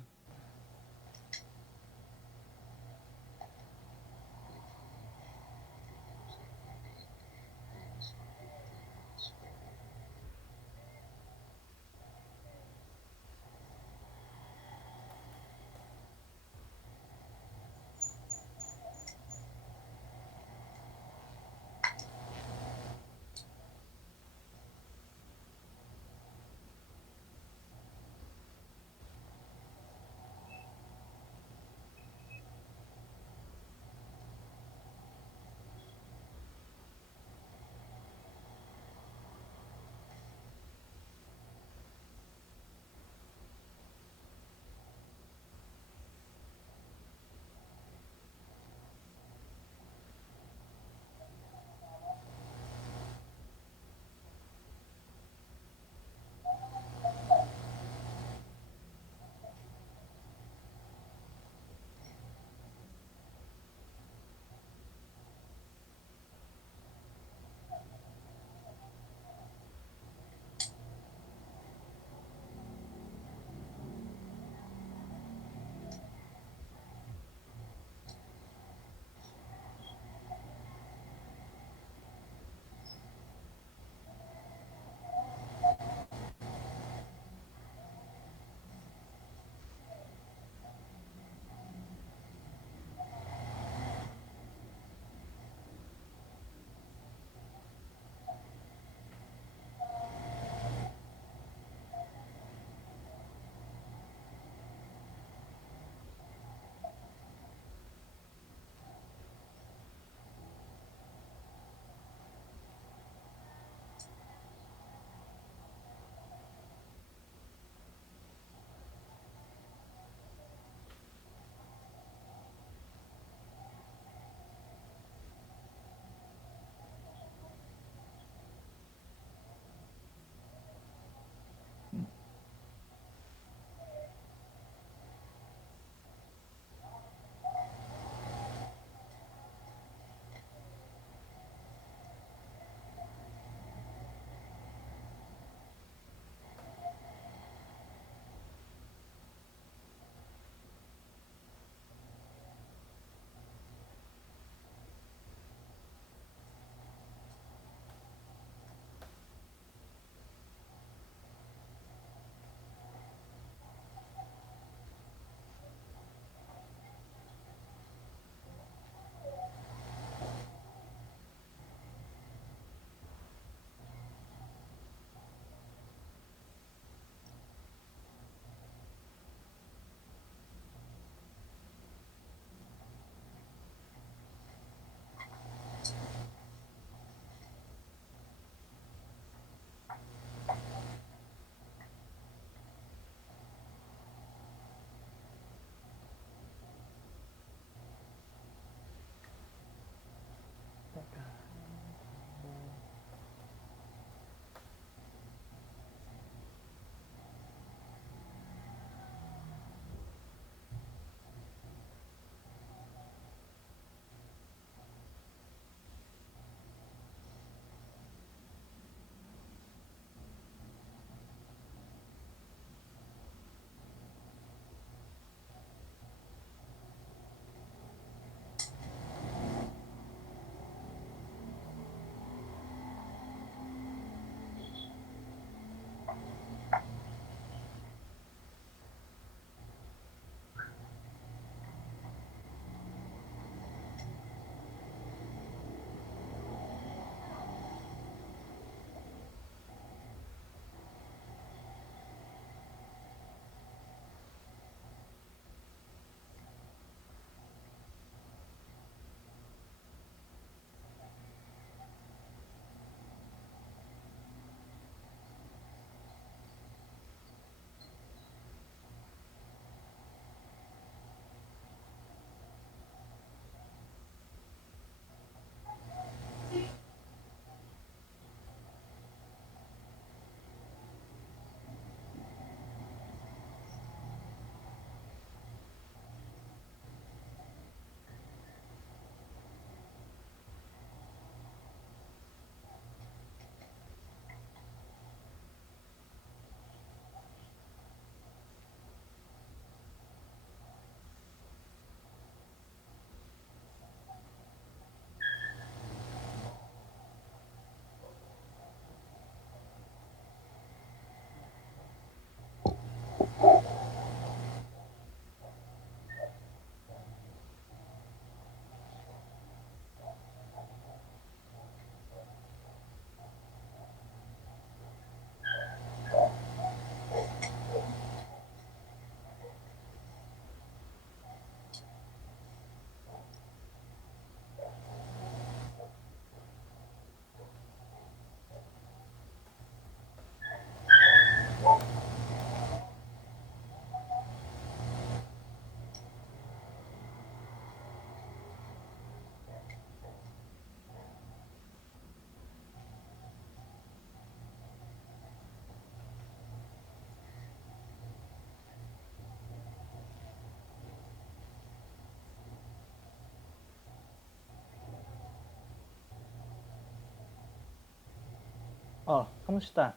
Oh, kamusta?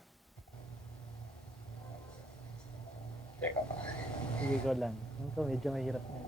Teka pa. Sige ko lang. Ito, medyo mahirap na.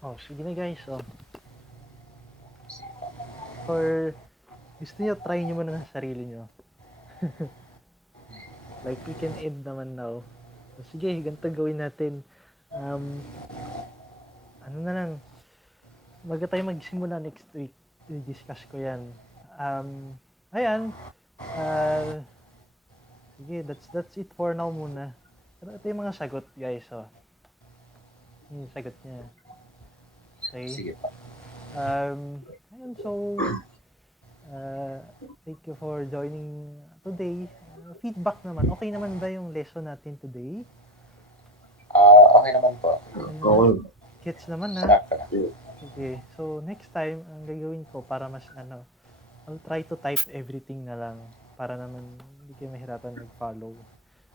Oh, sige na guys. Oh. Or gusto niyo try niyo muna ng sarili niyo. Like we can end naman now. So, sige, ganito gawin natin. Ano na lang. Tayo magsimula next week. I-discuss ko yan. Ayan. Sige, that's it for now muna. Pero ito yung mga sagot, guys. Oh. Yung sagot niya. Okay. Sige pa. Ayun, so, thank you for joining today. Feedback naman. Okay naman ba yung lesson natin today? Okay naman po. Okay. Gets naman na. Sarap ka na. Okay. So, next time, ang gagawin ko para mas I'll try to type everything na lang para naman hindi kayo mahirapan mag-follow.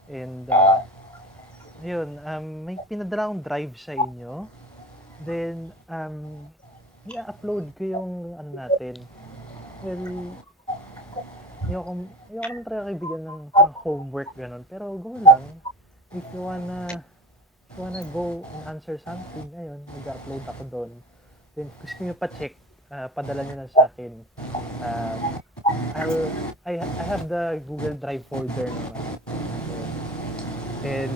And, ayun, may pinadala akong drive sa inyo. Then, i-upload ko yung natin. Well, ayoko naman talaga kaibigan ng homework ganun. Pero go lang. If you wanna go and answer something, ayun, mag-upload ako doon. Then, gusto nyo pa-check, padala nyo lang sa akin. I have the Google Drive folder naman. And,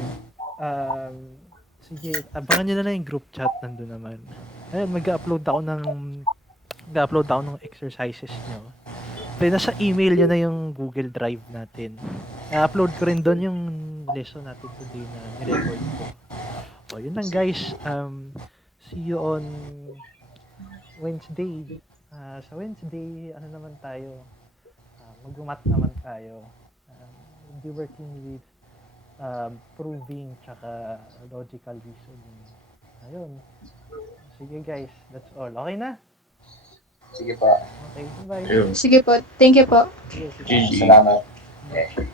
sige, abangan nyo na lang yung group chat nandun naman. Ayun, mag-upload ako ng exercises nyo. Then, nasa email nyo na yung Google Drive natin. I-upload ko rin doon yung lesson natin today na nirecord ko. O, yun lang guys. See you on Wednesday. Sa Wednesday, naman tayo? Mag-math naman tayo. We'll be working with proving tsaka logical reasoning. Ayun. Sige guys, that's all. Okay na? Sige pa. Okay, bye. Ayun. Sige po. Thank you po. Sige, sige. GG. Salamat. Okay.